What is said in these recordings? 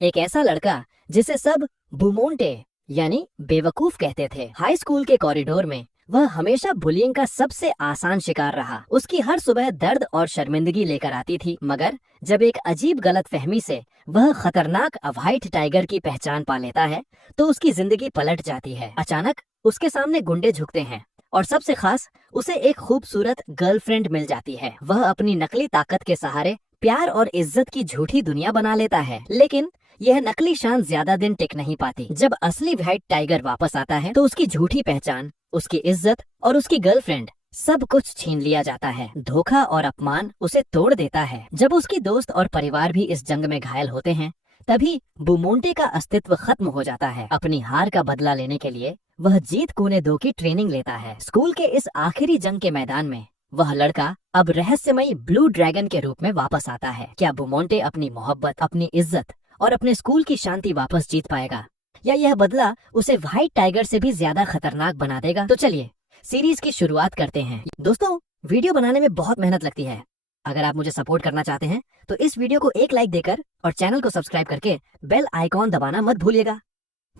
एक ऐसा लड़का जिसे सब बुमोंटे यानी बेवकूफ कहते थे। हाई स्कूल के कॉरिडोर में वह हमेशा बुलिंग का सबसे आसान शिकार रहा। उसकी हर सुबह दर्द और शर्मिंदगी लेकर आती थी, मगर जब एक अजीब गलतफहमी से वह खतरनाक व्हाइट टाइगर की पहचान पा लेता है तो उसकी जिंदगी पलट जाती है। अचानक उसके सामने गुंडे झुकते हैं और सबसे खास उसे एक खूबसूरत गर्लफ्रेंड मिल जाती है। वह अपनी नकली ताकत के सहारे प्यार और इज्जत की झूठी दुनिया बना लेता है, लेकिन यह नकली शान ज्यादा दिन टिक नहीं पाती। जब असली व्हाइट टाइगर वापस आता है तो उसकी झूठी पहचान, उसकी इज्जत और उसकी गर्लफ्रेंड सब कुछ छीन लिया जाता है। धोखा और अपमान उसे तोड़ देता है। जब उसकी दोस्त और परिवार भी इस जंग में घायल होते हैं, तभी बुमोंटे का अस्तित्व खत्म हो जाता है। अपनी हार का बदला लेने के लिए वह जीत कूने दो की ट्रेनिंग लेता है। स्कूल के इस आखिरी जंग के मैदान में वह लड़का अब रहस्यमयी ब्लू ड्रैगन के रूप में वापस आता है। क्या बुमोंटे अपनी मोहब्बत, अपनी इज्जत और अपने स्कूल की शांति वापस जीत पाएगा, या यह बदला उसे व्हाइट टाइगर से भी ज्यादा खतरनाक बना देगा? तो चलिए सीरीज की शुरुआत करते हैं। दोस्तों, वीडियो बनाने में बहुत मेहनत लगती है। अगर आप मुझे सपोर्ट करना चाहते हैं तो इस वीडियो को एक लाइक देकर और चैनल को सब्सक्राइब करके बेल आइकॉन दबाना मत भूलिएगा।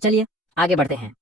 चलिए आगे बढ़ते हैं।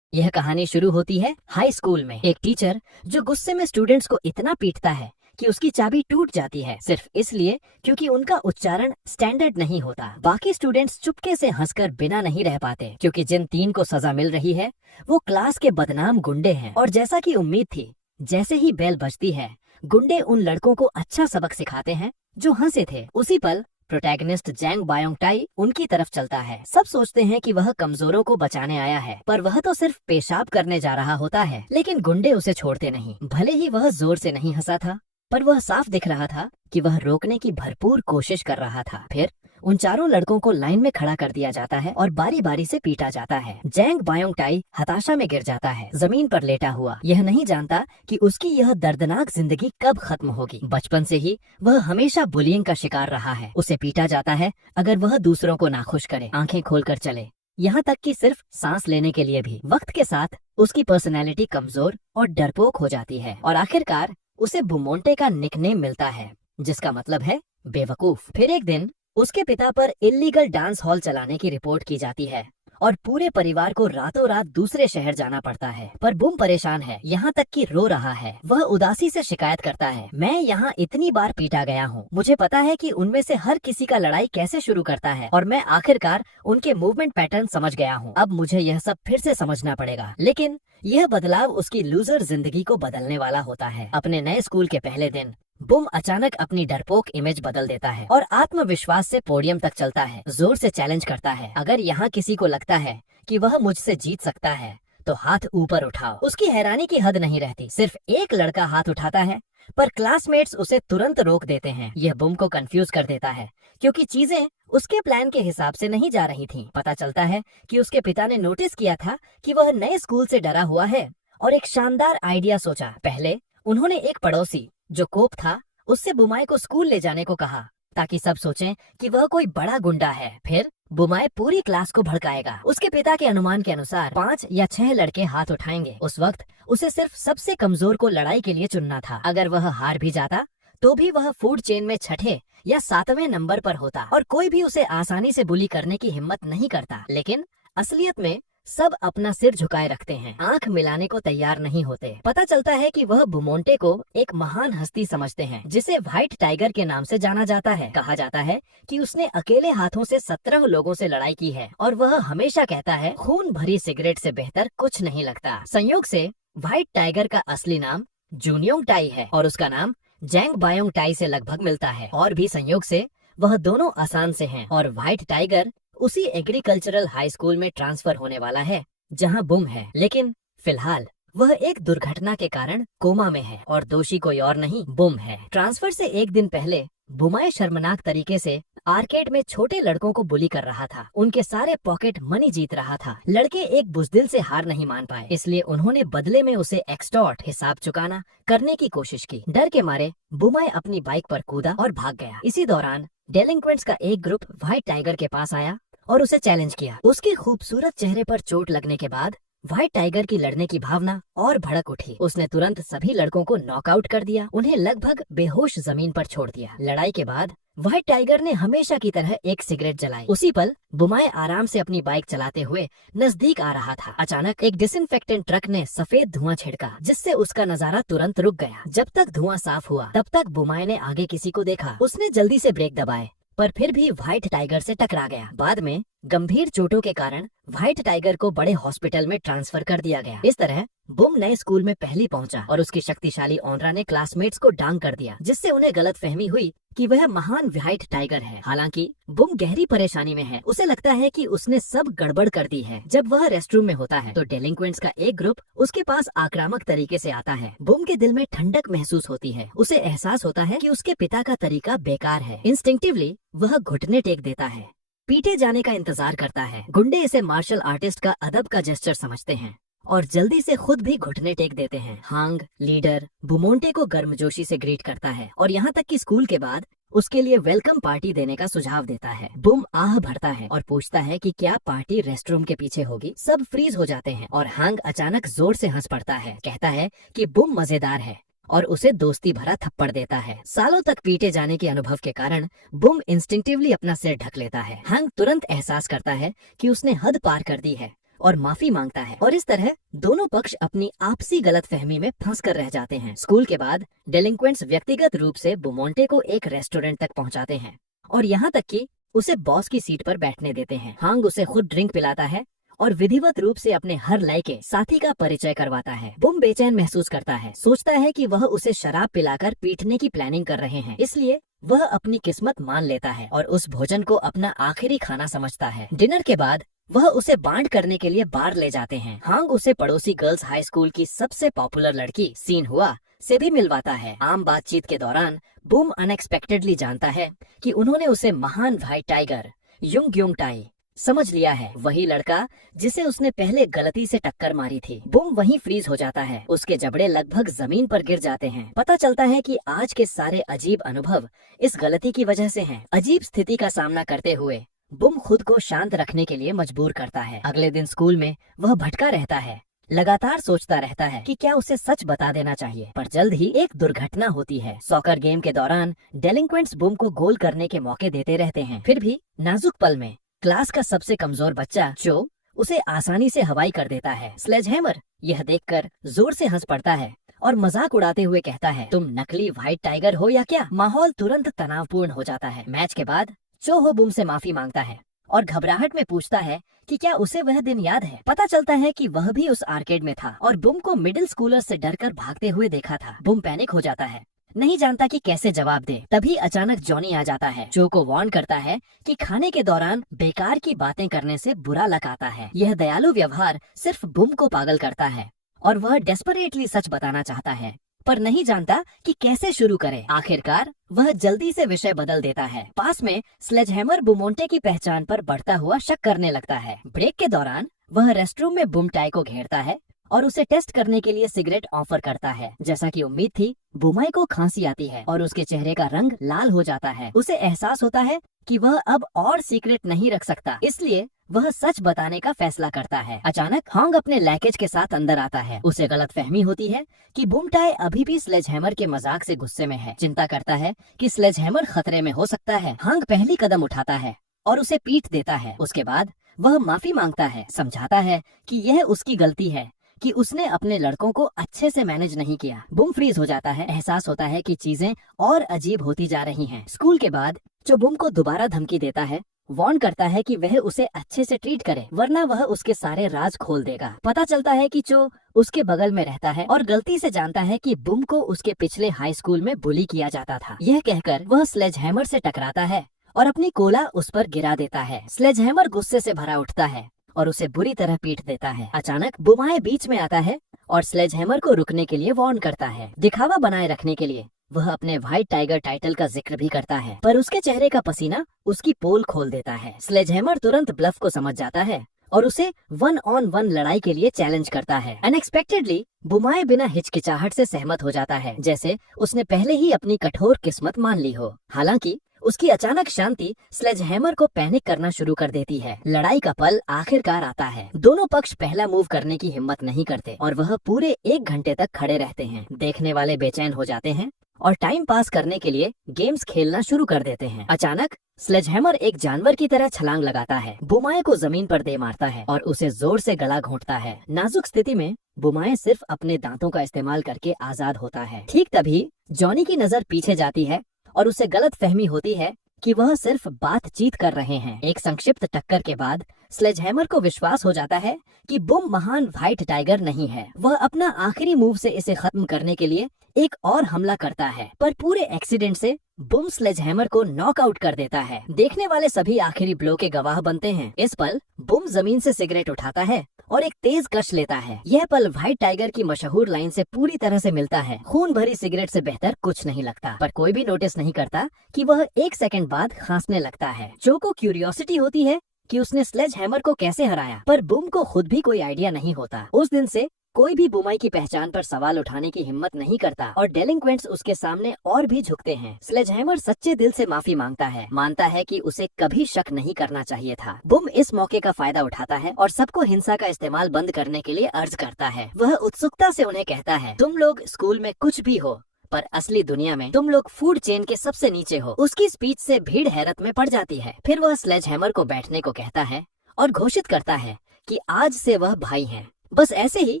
यह कहानी शुरू होती है हाई स्कूल में। एक टीचर जो गुस्से में स्टूडेंट्स को इतना पीटता है कि उसकी चाबी टूट जाती है, सिर्फ इसलिए क्योंकि उनका उच्चारण स्टैंडर्ड नहीं होता। बाकी स्टूडेंट्स चुपके से हंसकर बिना नहीं रह पाते, क्योंकि जिन 3 को सजा मिल रही है वो क्लास के बदनाम गुंडे हैं। और जैसा कि उम्मीद थी, जैसे ही बेल बजती है गुंडे उन लड़कों को अच्छा सबक सिखाते हैं जो हंसे थे। उसी पल प्रोटैगनिस्ट जैंग बायोंग टाई उनकी तरफ चलता है। सब सोचते हैं कि वह कमजोरों को बचाने आया है, पर वह तो सिर्फ पेशाब करने जा रहा होता है। लेकिन गुंडे उसे छोड़ते नहीं। भले ही वह जोर से नहीं हंसा था, पर वह साफ दिख रहा था कि वह रोकने की भरपूर कोशिश कर रहा था। फिर उन चारों लड़कों को लाइन में खड़ा कर दिया जाता है और बारी बारी से पीटा जाता है। जैंग बायोंग टाई हताशा में गिर जाता है, जमीन पर लेटा हुआ, यह नहीं जानता कि उसकी यह दर्दनाक जिंदगी कब खत्म होगी। बचपन से ही वह हमेशा बुलिंग का शिकार रहा है। उसे पीटा जाता है अगर वह दूसरों को नाखुश करे, आंखें खोलकर चले, यहाँ तक कि सिर्फ सांस लेने के लिए भी। वक्त के साथ उसकी पर्सनैलिटी कमजोर और डरपोक हो जाती है और आखिरकार उसे बुमोंटे का निकनेम मिलता है, जिसका मतलब है बेवकूफ। फिर एक दिन उसके पिता पर इल्लीगल डांस हॉल चलाने की रिपोर्ट की जाती है और पूरे परिवार को रातों रात दूसरे शहर जाना पड़ता है। पर बुम परेशान है, यहाँ तक कि रो रहा है। वह उदासी से शिकायत करता है, मैं यहाँ इतनी बार पीटा गया हूँ, मुझे पता है कि उनमें से हर किसी का लड़ाई कैसे शुरू करता है और मैं आखिरकार उनके मूवमेंट पैटर्न समझ गया हूँ। अब मुझे यह सब फिर से समझना पड़ेगा। लेकिन यह बदलाव उसकी लूजर जिंदगी को बदलने वाला होता है। अपने नए स्कूल के पहले दिन बुम अचानक अपनी डरपोक इमेज बदल देता है और आत्मविश्वास से पोडियम तक चलता है। जोर से चैलेंज करता है, अगर यहाँ किसी को लगता है कि वह मुझसे जीत सकता है तो हाथ ऊपर उठाओ। उसकी हैरानी की हद नहीं रहती। सिर्फ एक लड़का हाथ उठाता है, पर क्लासमेट्स उसे तुरंत रोक देते हैं। यह बुम को कंफ्यूज कर देता है, क्योंकि चीजें उसके प्लान के हिसाब से नहीं जा रही थीं। पता चलता है कि उसके पिता ने नोटिस किया था कि वह नए स्कूल से डरा हुआ है और एक शानदार आइडिया सोचा। पहले उन्होंने एक पड़ोसी जो कोप था उससे बुमाई को स्कूल ले जाने को कहा, ताकि सब सोचें कि वह कोई बड़ा गुंडा है। फिर बुमाई पूरी क्लास को भड़काएगा। उसके पिता के अनुमान के अनुसार 5 या 6 लड़के हाथ उठाएंगे। उस वक्त उसे सिर्फ सबसे कमजोर को लड़ाई के लिए चुनना था। अगर वह हार भी जाता तो भी वह फूड चेन में 6ठे या 7वें नंबर पर होता और कोई भी उसे आसानी से बुली करने की हिम्मत नहीं करता। लेकिन असलियत में सब अपना सिर झुकाए रखते हैं, आंख मिलाने को तैयार नहीं होते। पता चलता है कि वह बुमोंटे को एक महान हस्ती समझते हैं, जिसे व्हाइट टाइगर के नाम से जाना जाता है। कहा जाता है कि उसने अकेले हाथों से 17 लोगों से लड़ाई की है और वह हमेशा कहता है, खून भरी सिगरेट से बेहतर कुछ नहीं लगता। संयोग से व्हाइट टाइगर का असली नाम जूनियोंग टाई है और उसका नाम जैंग बायोंग टाई से लगभग मिलता है। और भी संयोग से वह दोनों आसान से हैं और व्हाइट टाइगर उसी एग्रीकल्चरल हाई स्कूल में ट्रांसफर होने वाला है जहां बुम है। लेकिन फिलहाल वह एक दुर्घटना के कारण कोमा में है और दोषी कोई और नहीं, बुम है। ट्रांसफर से एक दिन पहले बुमाई शर्मनाक तरीके से आर्केड में छोटे लड़कों को बुली कर रहा था। उनके सारे पॉकेट मनी जीत रहा था। लड़के एक बुजदिल से हार नहीं मान पाए, इसलिए उन्होंने बदले में उसे एक्सटॉर्ट, हिसाब चुकाना करने की कोशिश की। डर के मारे बुमाई अपनी बाइक पर कूदा और भाग गया। इसी दौरान डेलिंक्वेंट्स का एक ग्रुप व्हाइट टाइगर के पास आया और उसे चैलेंज किया। उसके खूबसूरत चेहरे पर चोट लगने के बाद व्हाइट टाइगर की लड़ने की भावना और भड़क उठी। उसने तुरंत सभी लड़कों को नॉकआउट कर दिया, उन्हें लगभग बेहोश जमीन पर छोड़ दिया। लड़ाई के बाद व्हाइट टाइगर ने हमेशा की तरह एक सिगरेट जलाई। उसी पल बुमाए आराम से अपनी बाइक चलाते हुए नजदीक आ रहा था। अचानक एक डिसइंफेक्टेंट ट्रक ने सफेद धुआं छिड़का, जिससे उसका नजारा तुरंत रुक गया। जब तक धुआं साफ हुआ तब तक बुमाए ने आगे किसी को देखा। उसने जल्दी से ब्रेक दबाए, पर फिर भी व्हाइट टाइगर से टकरा गया। बाद में गंभीर चोटों के कारण व्हाइट टाइगर को बड़े हॉस्पिटल में ट्रांसफर कर दिया गया। इस तरह बुम नए स्कूल में पहली पहुंचा और उसकी शक्तिशाली ऑनरा ने क्लासमेट्स को डांग कर दिया, जिससे उन्हें गलतफहमी हुई कि वह महान व्हाइट टाइगर है। हालांकि बुम गहरी परेशानी में है। उसे लगता है कि उसने सब गड़बड़ कर दी है। जब वह रेस्टरूम में होता है तो डेलिंक्वेंट्स का एक ग्रुप उसके पास आक्रामक तरीके से आता है। बुम के दिल में ठंडक महसूस होती है। उसे एहसास होता है कि उसके पिता का तरीका बेकार है। इंस्टिंक्टिवली वह घुटने टेक देता है, पीटे जाने का इंतजार करता है। गुंडे इसे मार्शल आर्टिस्ट का अदब का जेस्चर समझते हैं और जल्दी से खुद भी घुटने टेक देते हैं। हांग लीडर बुमोंटे को गर्मजोशी से ग्रीट करता है और यहाँ तक कि स्कूल के बाद उसके लिए वेलकम पार्टी देने का सुझाव देता है। बुम आह भरता है और पूछता है कि क्या पार्टी रेस्टरूम के पीछे होगी। सब फ्रीज हो जाते हैं और हांग अचानक जोर से हंस पड़ता है। कहता है कि बुम मजेदार है और उसे दोस्ती भरा थप्पड़ देता है। सालों तक पीटे जाने के अनुभव के कारण बुम इंस्टिंक्टिवली अपना सिर ढक लेता है। हांग तुरंत एहसास करता है कि उसने हद पार कर दी है और माफी मांगता है और इस तरह दोनों पक्ष अपनी आपसी गलतफहमी में फंस कर रह जाते हैं। स्कूल के बाद डेलिंक्वेंट्स व्यक्तिगत रूप से बुमोंटे को एक रेस्टोरेंट तक पहुंचाते हैं और यहाँ तक कि उसे बॉस की सीट पर बैठने देते हैं। हांग उसे खुद ड्रिंक पिलाता है और विधिवत रूप से अपने हर लड़के साथी का परिचय करवाता है। बुम बेचैन महसूस करता है, सोचता है कि वह उसे शराब पिलाकर पीटने की प्लानिंग कर रहे हैं, इसलिए वह अपनी किस्मत मान लेता है और उस भोजन को अपना आखिरी खाना समझता है। डिनर के बाद वह उसे बांड करने के लिए बार ले जाते हैं। हांग उसे पड़ोसी गर्ल्स हाई स्कूल की सबसे पॉपुलर लड़की सीन हुआ से भी मिलवाता है। आम बातचीत के दौरान बुम अनएक्सपेक्टेडली जानता है कि उन्होंने उसे महान व्हाइट टाइगर युंग युंग टाई समझ लिया है, वही लड़का जिसे उसने पहले गलती से टक्कर मारी थी। बुम वहीं फ्रीज हो जाता है, उसके जबड़े लगभग जमीन पर गिर जाते हैं। पता चलता है कि आज के सारे अजीब अनुभव इस गलती की वजह से हैं। अजीब स्थिति का सामना करते हुए बुम खुद को शांत रखने के लिए मजबूर करता है। अगले दिन स्कूल में वह भटका रहता है, लगातार सोचता रहता है कि क्या उसे सच बता देना चाहिए, पर जल्द ही एक दुर्घटना होती है। सॉकर गेम के दौरान डेलिंक्वेंट्स बुम को गोल करने के मौके देते रहते हैं, फिर भी नाजुक पल में क्लास का सबसे कमजोर बच्चा जो उसे आसानी से हवाई कर देता है। स्लेजहैमर यह देखकर जोर से हंस पड़ता है और मजाक उड़ाते हुए कहता है, तुम नकली व्हाइट टाइगर हो या क्या। माहौल तुरंत तनावपूर्ण हो जाता है। मैच के बाद चो हो बुम से माफी मांगता है और घबराहट में पूछता है कि क्या उसे वह दिन याद है। पता चलता है कि वह भी उस आर्केड में था और बुम को मिडिल स्कूलर से डरकर भागते हुए देखा था। बुम पैनिक हो जाता है, नहीं जानता कि कैसे जवाब दे। तभी अचानक जॉनी आ जाता है, जो को वार्न करता है कि खाने के दौरान बेकार की बातें करने से बुरा लग आता है। यह दयालु व्यवहार सिर्फ बुम को पागल करता है और वह डेस्परेटली सच बताना चाहता है, पर नहीं जानता कि कैसे शुरू करे। आखिरकार वह जल्दी से विषय बदल देता है। पास में स्लेजहैमर बुमोंटे की पहचान पर बढ़ता हुआ शक करने लगता है। ब्रेक के दौरान वह रेस्टरूम में बुम टाई को घेरता है और उसे टेस्ट करने के लिए सिगरेट ऑफर करता है। जैसा कि उम्मीद थी, बुमाई को खांसी आती है और उसके चेहरे का रंग लाल हो जाता है। उसे एहसास होता है कि वह अब और सीक्रेट नहीं रख सकता, इसलिए वह सच बताने का फैसला करता है। अचानक हांग अपने लैकेज के साथ अंदर आता है। उसे गलतफहमी होती है कि बुमटाई अभी भी स्लेजहैमर के मजाक से गुस्से में है। चिंता करता है कि स्लेजहैमर खतरे में हो सकता है। हांग पहली कदम उठाता है और उसे पीट देता है। उसके बाद वह माफी मांगता है, समझाता है कि यह उसकी गलती है कि उसने अपने लड़कों को अच्छे से मैनेज नहीं किया। बुम फ्रीज हो जाता है। एहसास होता है कि चीजें और अजीब होती जा रही हैं। स्कूल के बाद जो बुम को दोबारा धमकी देता है, वार्न करता है कि वह उसे अच्छे से ट्रीट करे, वरना वह उसके सारे राज खोल देगा। पता चलता है कि जो उसके बगल में रहता है और गलती से जानता है कि बुम को उसके पिछले हाई स्कूल में बुली किया जाता था। यह कहकर वह स्लेजहैमर से टकराता है और अपनी कोला उस पर गिरा देता है। स्लेजहैमर गुस्से से भरा उठता है और उसे बुरी तरह पीट देता है। अचानक बुमाए बीच में आता है और स्लेजहैमर को रुकने के लिए वार्न करता है। दिखावा बनाए रखने के लिए वह अपने व्हाइट टाइगर टाइटल का जिक्र भी करता है, पर उसके चेहरे का पसीना उसकी पोल खोल देता है। स्लेजहैमर तुरंत ब्लफ को समझ जाता है और उसे 1-on-1 लड़ाई के लिए चैलेंज करता है। अनएक्सपेक्टेडली बुमाए बिना हिचकिचाहट से सहमत हो जाता है, जैसे उसने पहले ही अपनी कठोर किस्मत मान ली हो। हालांकि उसकी अचानक शांति स्लेजहैमर को पैनिक करना शुरू कर देती है। लड़ाई का पल आखिरकार आता है। दोनों पक्ष पहला मूव करने की हिम्मत नहीं करते और वह पूरे 1 घंटे तक खड़े रहते हैं। देखने वाले बेचैन हो जाते हैं और टाइम पास करने के लिए गेम्स खेलना शुरू कर देते हैं। अचानक स्लेजहैमर एक जानवर की तरह छलांग लगाता है, बुमाए को जमीन पर दे मारता है और उसे जोर से गला घोंटता है। नाजुक स्थिति में बुमाए सिर्फ अपने दांतों का इस्तेमाल करके आजाद होता है। ठीक तभी जॉनी की नजर पीछे जाती है और उसे गलत फहमी होती है कि वह सिर्फ बातचीत कर रहे हैं। एक संक्षिप्त टक्कर के बाद स्लेजहैमर को विश्वास हो जाता है कि बुम महान व्हाइट टाइगर नहीं है। वह अपना आखिरी मूव से इसे खत्म करने के लिए एक और हमला करता है, पर पूरे एक्सीडेंट से बुम स्लेजहैमर को नॉकआउट कर देता है। देखने वाले सभी आखिरी ब्लो के गवाह बनते हैं। इस पल बुम जमीन से सिगरेट उठाता है और एक तेज कश लेता है। यह पल व्हाइट टाइगर की मशहूर लाइन से पूरी तरह से मिलता है, खून भरी सिगरेट से बेहतर कुछ नहीं लगता। पर कोई भी नोटिस नहीं करता कि वह 1 सेकंड बाद खांसने लगता है। जो को क्यूरियोसिटी होती है कि उसने स्लेजहैमर को कैसे हराया, पर बुम को खुद भी कोई आइडिया नहीं होता। उस दिन से कोई भी बुमाई की पहचान पर सवाल उठाने की हिम्मत नहीं करता और डेलिंक्वेंट्स उसके सामने और भी झुकते हैं। स्लेजहैमर सच्चे दिल से माफी मांगता है, मानता है कि उसे कभी शक नहीं करना चाहिए था। बुम इस मौके का फायदा उठाता है और सबको हिंसा का इस्तेमाल बंद करने के लिए अर्ज करता है। वह उत्सुकता से उन्हें कहता है, तुम लोग स्कूल में कुछ भी हो, पर असली दुनिया में तुम लोग फूड चेन के सबसे नीचे हो। उसकी स्पीच से भीड़ हैरत में पड़ जाती है। फिर वह स्लेजहैमर को बैठने को कहता है और घोषित करता है कि आज से वह भाई हैं। बस ऐसे ही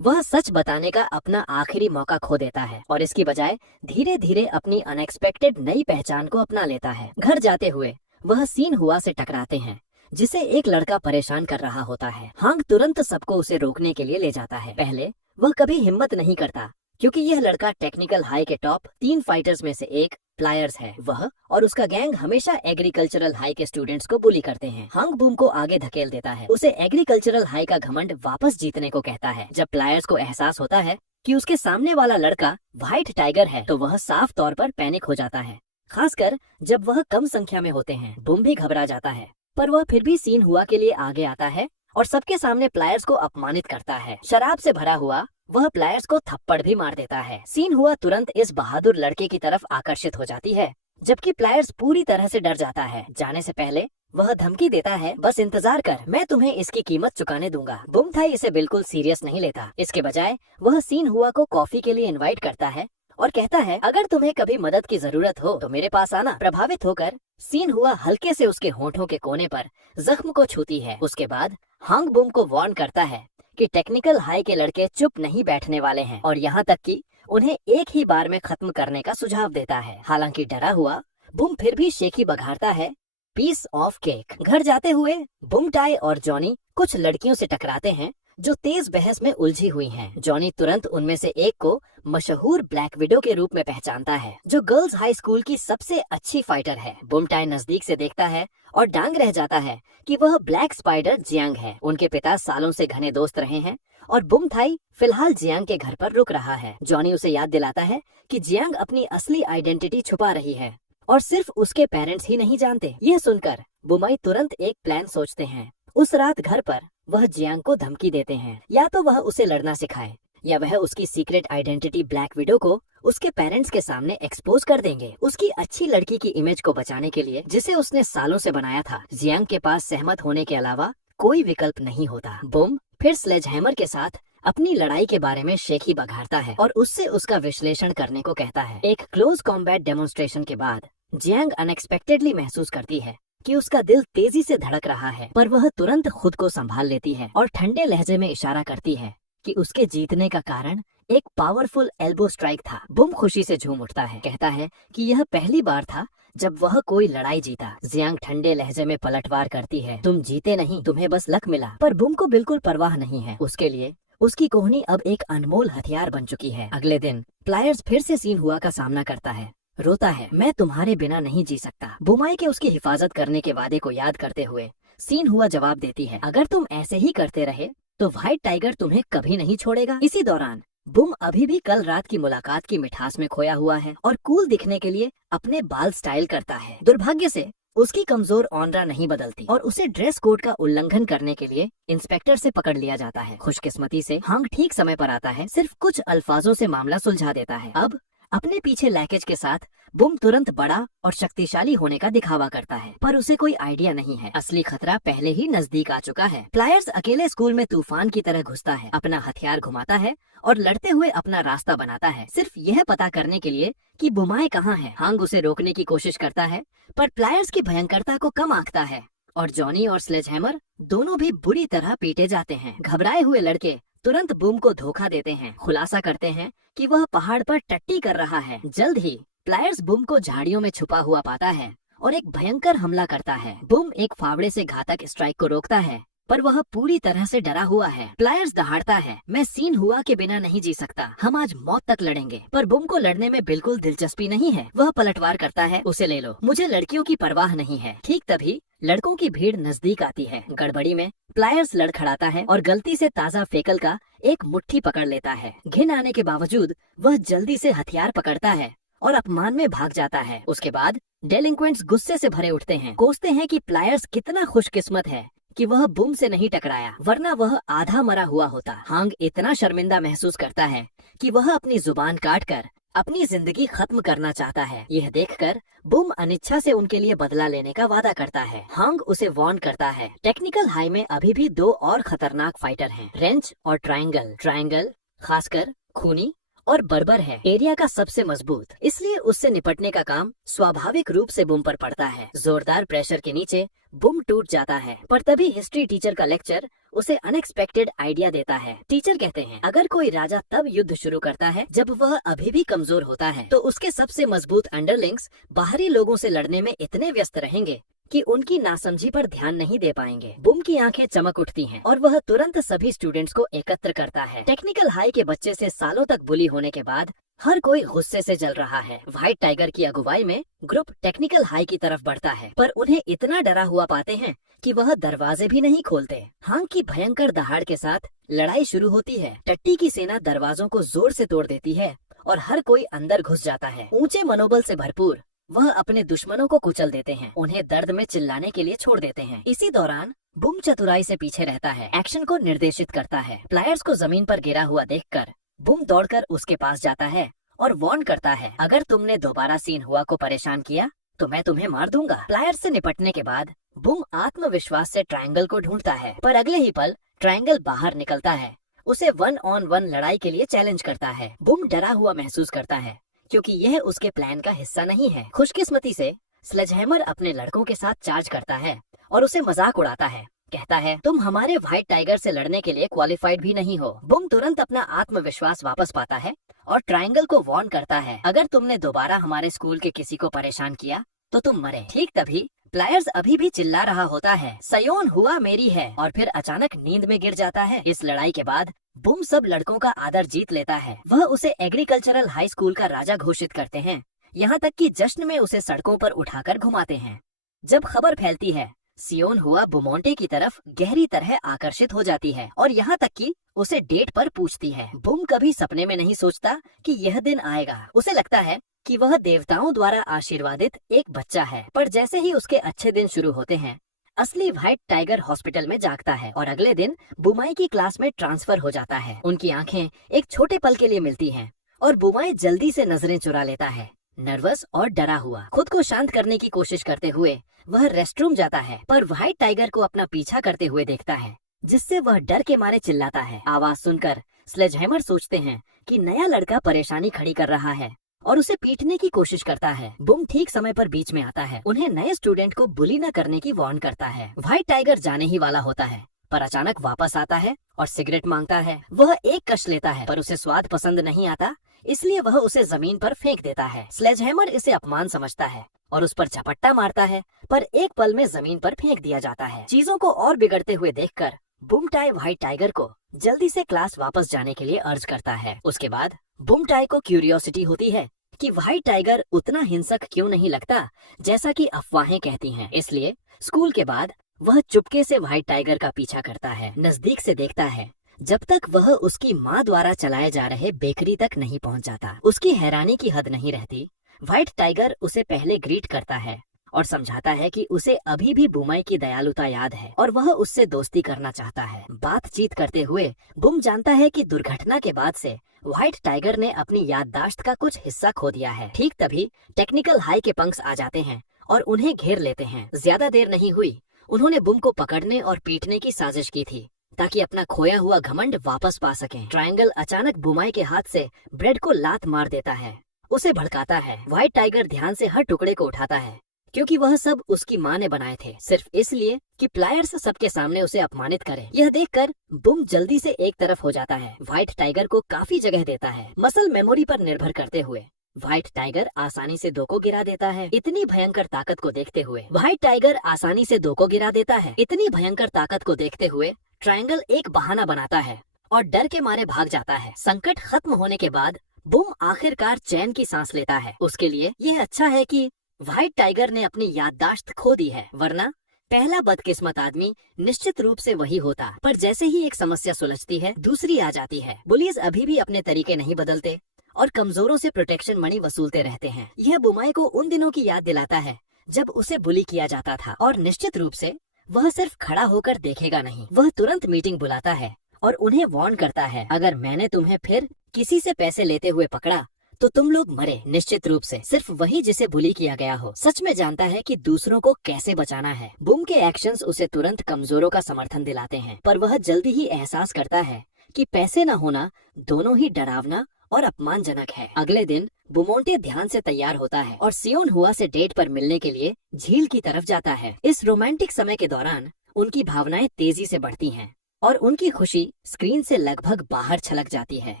वह सच बताने का अपना आखिरी मौका खो देता है और इसकी बजाय धीरे धीरे अपनी अनएक्सपेक्टेड नई पहचान को अपना लेता है। घर जाते हुए वह सीन हुआ से टकराते हैं, जिसे एक लड़का परेशान कर रहा होता है। हांग तुरंत सबको उसे रोकने के लिए ले जाता है। पहले वह कभी हिम्मत नहीं करता क्योंकि यह लड़का टेक्निकल हाई के टॉप 3 फाइटर्स में से एक प्लायर्स है। वह और उसका गैंग हमेशा एग्रीकल्चरल हाई के स्टूडेंट्स को बुली करते हैं। हांग बूम को आगे धकेल देता है, उसे एग्रीकल्चरल हाई का घमंड वापस जीतने को कहता है। जब प्लायर्स को एहसास होता है कि उसके सामने वाला लड़का व्हाइट टाइगर है, तो वह साफ तौर पर पैनिक हो जाता है, खासकर जब वह कम संख्या में होते हैं। बूम भी घबरा जाता है, पर वह फिर भी सीन हुआ के लिए आगे आता है और सबके सामने प्लायर्स को अपमानित करता है। शराब से भरा हुआ वह प्लायर्स को थप्पड़ भी मार देता है। सीन हुआ तुरंत इस बहादुर लड़के की तरफ आकर्षित हो जाती है, जबकि प्लायर्स पूरी तरह से डर जाता है। जाने से पहले वह धमकी देता है, बस इंतजार कर, मैं तुम्हें इसकी कीमत चुकाने दूंगा। बुम थाई इसे बिल्कुल सीरियस नहीं लेता। इसके बजाय वह सीन हुआ को कॉफी के लिए इनवाइट करता है और कहता है, अगर तुम्हें कभी मदद की जरूरत हो तो मेरे पास आना। प्रभावित होकर सीन हुआ हल्के से उसके होंठों के कोने पर जख्म को छूती है। उसके बाद हांग बूम को वार्न करता है कि टेक्निकल हाई के लड़के चुप नहीं बैठने वाले हैं और यहाँ तक कि उन्हें एक ही बार में खत्म करने का सुझाव देता है। हालांकि डरा हुआ बुम फिर भी शेखी बघारता है, पीस ऑफ केक। घर जाते हुए बुम टाई और जॉनी कुछ लड़कियों से टकराते हैं जो तेज बहस में उलझी हुई हैं। जॉनी तुरंत उनमें से एक को मशहूर ब्लैक विडो के रूप में पहचानता है, जो गर्ल्स हाई स्कूल की सबसे अच्छी फाइटर है। बुम टाई नजदीक से देखता है और डांग रह जाता है कि वह ब्लैक स्पाइडर जियांग है। उनके पिता सालों से घने दोस्त रहे हैं और बुम थाई फिलहाल जियांग के घर पर रुक रहा है। जॉनी उसे याद दिलाता है कि जियांग अपनी असली आइडेंटिटी छुपा रही है और सिर्फ उसके पेरेंट्स ही नहीं जानते। यह सुनकर बुमाई तुरंत एक प्लान सोचते हैं। उस रात घर पर वह जियांग को धमकी देते हैं, या तो वह उसे लड़ना सिखाए या वह उसकी सीक्रेट आइडेंटिटी ब्लैक विडो को उसके पेरेंट्स के सामने एक्सपोज कर देंगे। उसकी अच्छी लड़की की इमेज को बचाने के लिए, जिसे उसने सालों से बनाया था, जियांग के पास सहमत होने के अलावा कोई विकल्प नहीं होता। बुम फिर स्लेजहैमर के साथ अपनी लड़ाई के बारे में शेखी बघारता है और उससे उसका विश्लेषण करने को कहता है। एक क्लोज कॉम्बैट डेमोन्स्ट्रेशन के बाद जियांग अनएक्सपेक्टेडली महसूस करती है कि उसका दिल तेजी से धड़क रहा है, पर वह तुरंत खुद को संभाल लेती है और ठंडे लहजे में इशारा करती है कि उसके जीतने का कारण एक पावरफुल एल्बो स्ट्राइक था। बुम खुशी से झूम उठता है, कहता है कि यह पहली बार था जब वह कोई लड़ाई जीता। जियांग ठंडे लहजे में पलटवार करती है, तुम जीते नहीं, तुम्हें बस लक मिला। पर बुम को बिल्कुल परवाह नहीं है। उसके लिए उसकी कोहनी अब एक अनमोल हथियार बन चुकी है। अगले दिन प्लायर्स फिर से सीन हुआ का सामना करता है। रोता है, मैं तुम्हारे बिना नहीं जी सकता। बुमाई के उसकी हिफाजत करने के वादे को याद करते हुए सीन हुआ जवाब देती है, अगर तुम ऐसे ही करते रहे तो व्हाइट टाइगर तुम्हें कभी नहीं छोड़ेगा। इसी दौरान बुम अभी भी कल रात की मुलाकात की मिठास में खोया हुआ है और कूल दिखने के लिए अपने बाल स्टाइल करता है। दुर्भाग्य से उसकी कमजोर ऑनरा नहीं बदलती और उसे ड्रेस कोड का उल्लंघन करने के लिए इंस्पेक्टर से पकड़ लिया जाता है। खुशकिस्मती से हांग ठीक समय पर आता है, सिर्फ कुछ अल्फाजों से मामला सुलझा देता है। अब अपने पीछे लैकेज के साथ बुम तुरंत बड़ा और शक्तिशाली होने का दिखावा करता है, पर उसे कोई आइडिया नहीं है असली खतरा पहले ही नजदीक आ चुका है। प्लायर्स अकेले स्कूल में तूफान की तरह घुसता है, अपना हथियार घुमाता है और लड़ते हुए अपना रास्ता बनाता है, सिर्फ यह पता करने के लिए कि बुमाई कहाँ है। हांग उसे रोकने की कोशिश करता है, पर प्लायर्स की भयंकरता को कम आंकता है और जॉनी और स्लेजहैमर दोनों भी बुरी तरह पीटे जाते हैं। घबराए हुए लड़के तुरंत बुम को धोखा देते हैं, खुलासा करते हैं कि वह पहाड़ पर टट्टी कर रहा है। जल्द ही प्लायर्स बुम को झाड़ियों में छुपा हुआ पाता है और एक भयंकर हमला करता है। बुम एक फावड़े से घातक स्ट्राइक को रोकता है, पर वह पूरी तरह से डरा हुआ है। प्लायर्स दहाड़ता है, मैं सीन हुआ के बिना नहीं जी सकता, हम आज मौत तक लड़ेंगे। पर बुम को लड़ने में बिल्कुल दिलचस्पी नहीं है। वह पलटवार करता है, उसे ले लो, मुझे लड़कियों की परवाह नहीं है। ठीक तभी लड़कों की भीड़ नजदीक आती है। गड़बड़ी में प्लायर्स लड़खड़ाता है और गलती से ताज़ा फेकल का एक मुट्ठी पकड़ लेता है। घिन आने के बावजूद वह जल्दी से हथियार पकड़ता है और अपमान में भाग जाता है। उसके बाद डेलिंक्वेंट्स गुस्से से भरे उठते हैं, कोसते हैं कि प्लायर्स कितना खुशकिस्मत है कि वह बुम से नहीं टकराया, वरना वह आधा मरा हुआ होता। हांग इतना शर्मिंदा महसूस करता है कि वह अपनी जुबान काटकर अपनी जिंदगी खत्म करना चाहता है। यह देखकर बुम अनिच्छा से उनके लिए बदला लेने का वादा करता है। हांग उसे वार्न करता है, टेक्निकल हाई में अभी भी 2 और खतरनाक फाइटर हैं, रेंच और ट्रायंगल। ट्रायंगल खासकर खूनी और बर्बर है, एरिया का सबसे मजबूत, इसलिए उससे निपटने का काम स्वाभाविक रूप से बुम पर पड़ता है। जोरदार प्रेशर के नीचे बुम टूट जाता है, पर तभी हिस्ट्री टीचर का लेक्चर उसे अनएक्सपेक्टेड आइडिया देता है। टीचर कहते हैं, अगर कोई राजा तब युद्ध शुरू करता है जब वह अभी भी कमजोर होता है, तो उसके सबसे मजबूत अंडरलिंग्स बाहरी लोगों से लड़ने में इतने व्यस्त रहेंगे कि उनकी नासमझी पर ध्यान नहीं दे पाएंगे। बुम की आंखें चमक उठती हैं और वह तुरंत सभी स्टूडेंट्स को एकत्र करता है। टेक्निकल हाई के बच्चे से सालों तक बुली होने के बाद हर कोई गुस्से से जल रहा है। व्हाइट टाइगर की अगुवाई में ग्रुप टेक्निकल हाई की तरफ बढ़ता है, पर उन्हें इतना डरा हुआ पाते हैं कि वह दरवाजे भी नहीं खोलते। हांग की भयंकर दहाड़ के साथ लड़ाई शुरू होती है। टट्टी की सेना दरवाजों को जोर से तोड़ देती है और हर कोई अंदर घुस जाता है। ऊंचे मनोबल से भरपूर वह अपने दुश्मनों को कुचल देते हैं, उन्हें दर्द में चिल्लाने के लिए छोड़ देते हैं। इसी दौरान बुम चतुराई से पीछे रहता है, एक्शन को निर्देशित करता है। प्लायर्स को जमीन पर गिरा हुआ देखकर बुम दौड़कर उसके पास जाता है और वार्न करता है, अगर तुमने दोबारा सीन हुआ को परेशान किया तो मैं तुम्हें मार दूंगा। प्लायर्स से निपटने के बाद बुम आत्मविश्वास से ट्रायंगल को ढूंढता है, पर अगले ही पल ट्रायंगल बाहर निकलता है, उसे 1-on-1 लड़ाई के लिए चैलेंज करता है। बुम डरा हुआ महसूस करता है क्योंकि यह उसके प्लान का हिस्सा नहीं है। खुशकिस्मती से स्लेजहैमर अपने लड़कों के साथ चार्ज करता है और उसे मजाक उड़ाता है, कहता है, तुम हमारे व्हाइट टाइगर से लड़ने के लिए क्वालिफाइड भी नहीं हो। बुम तुरंत अपना आत्मविश्वास वापस पाता है और ट्रायंगल को वार्न करता है, अगर तुमने दोबारा हमारे स्कूल के किसी को परेशान किया तो तुम मरे। ठीक तभी प्लायर्स अभी भी चिल्ला रहा होता है, सयोन हुआ मेरी है, और फिर अचानक नींद में गिर जाता है। इस लड़ाई के बाद बुम सब लड़कों का आदर जीत लेता है। वह उसे एग्रीकल्चरल हाई स्कूल का राजा घोषित करते हैं, यहाँ तक कि जश्न में उसे सड़कों पर उठाकर घुमाते हैं। जब खबर फैलती है, सियोन हुआ बुमोंटे की तरफ गहरी तरह आकर्षित हो जाती है और यहाँ तक कि उसे डेट पर पूछती है। बुम कभी सपने में नहीं सोचता कि यह दिन आएगा। उसे लगता है कि वह देवताओं द्वारा आशीर्वादित एक बच्चा है, पर जैसे ही उसके अच्छे दिन शुरू होते हैं, असली व्हाइट टाइगर हॉस्पिटल में जागता है और अगले दिन बुमाई की क्लास में ट्रांसफर हो जाता है। उनकी आंखें एक छोटे पल के लिए मिलती हैं और बुमाई जल्दी से नजरें चुरा लेता है। नर्वस और डरा हुआ खुद को शांत करने की कोशिश करते हुए वह रेस्टरूम जाता है, पर व्हाइट टाइगर को अपना पीछा करते हुए देखता है, जिससे वह डर के मारे चिल्लाता है। आवाज सुनकर स्लेजहैमर सोचते हैं कि नया लड़का परेशानी खड़ी कर रहा है और उसे पीटने की कोशिश करता है। बुम ठीक समय पर बीच में आता है, उन्हें नए स्टूडेंट को बुली न करने की वार्न करता है। व्हाइट टाइगर जाने ही वाला होता है, पर अचानक वापस आता है और सिगरेट मांगता है। वह एक कश लेता है, पर उसे स्वाद पसंद नहीं आता, इसलिए वह उसे जमीन पर फेंक देता है। स्लेजहैमर इसे अपमान समझता है और उस पर झपट्टा मारता है, पर एक पल में जमीन पर फेंक दिया जाता है। चीजों को और बिगड़ते हुए देखकर बुमटाई व्हाइट टाइगर को जल्दी से क्लास वापस जाने के लिए अर्ज करता है। उसके बाद बुमटाई को क्यूरियोसिटी होती है कि व्हाइट टाइगर उतना हिंसक क्यों नहीं लगता जैसा कि अफवाहें कहती हैं। इसलिए स्कूल के बाद वह चुपके से व्हाइट टाइगर का पीछा करता है, नजदीक से देखता है, जब तक वह उसकी माँ द्वारा चलाए जा रहे बेकरी तक नहीं पहुंच जाता। उसकी हैरानी की हद नहीं रहती। व्हाइट टाइगर उसे पहले ग्रीट करता है और समझाता है कि उसे अभी भी बुमाई की दयालुता याद है और वह उससे दोस्ती करना चाहता है। बातचीत करते हुए बुम जानता है कि दुर्घटना के बाद से व्हाइट टाइगर ने अपनी याददाश्त का कुछ हिस्सा खो दिया है। ठीक तभी टेक्निकल हाई के पंक्स आ जाते हैं और उन्हें घेर लेते हैं। ज्यादा देर नहीं हुई, उन्होंने बुम को पकड़ने और पीटने की साजिश की थी ताकि अपना खोया हुआ घमंड वापस पा सकें। ट्रायंगल अचानक बुमाई के हाथ से ब्रेड को लात मार देता है, उसे भड़काता है। व्हाइट टाइगर ध्यान से हर टुकड़े को उठाता है क्योंकि वह सब उसकी माँ ने बनाए थे, सिर्फ इसलिए कि प्लायर्स सबके सामने उसे अपमानित करे। यह देखकर बुम जल्दी से एक तरफ हो जाता है। व्हाइट टाइगर को काफी जगह देता है। मसल मेमोरी पर निर्भर करते हुए व्हाइट टाइगर आसानी से 2 को गिरा देता है। इतनी भयंकर ताकत को देखते हुए व्हाइट टाइगर आसानी से 2 को गिरा देता है। इतनी भयंकर ताकत को देखते हुए ट्रायंगल एक बहाना बनाता है और डर के मारे भाग जाता है। संकट खत्म होने के बाद बुम आखिरकार चैन की सांस लेता है। उसके लिए यह अच्छा है कि व्हाइट टाइगर ने अपनी याददाश्त खो दी है, वरना पहला बदकिस्मत आदमी निश्चित रूप से वही होता। पर जैसे ही एक समस्या सुलझती है, दूसरी आ जाती है। बुलीज अभी भी अपने तरीके नहीं बदलते और कमजोरों से प्रोटेक्शन मनी वसूलते रहते हैं। यह बुमाई को उन दिनों की याद दिलाता है जब उसे बुली किया जाता था, और निश्चित रूप से वह सिर्फ खड़ा होकर देखेगा नहीं, वह तुरंत मीटिंग बुलाता है और उन्हें वार्न करता है, अगर मैंने तुम्हें फिर किसी से पैसे लेते हुए पकड़ा तो तुम लोग मरे। निश्चित रूप से सिर्फ वही जिसे बुली किया गया हो सच में जानता है कि दूसरों को कैसे बचाना है। बुम के एक्शंस उसे तुरंत कमजोरों का समर्थन दिलाते हैं, पर वह जल्दी ही एहसास करता है कि पैसे न होना दोनों ही डरावना और अपमानजनक है। अगले दिन बुमोंटे ध्यान से तैयार होता है और सियोन हुआ से डेट पर मिलने के लिए झील की तरफ जाता है। इस रोमांटिक समय के दौरान उनकी भावनाएं तेजी से बढ़ती हैं और उनकी खुशी स्क्रीन से लगभग बाहर छलक जाती है।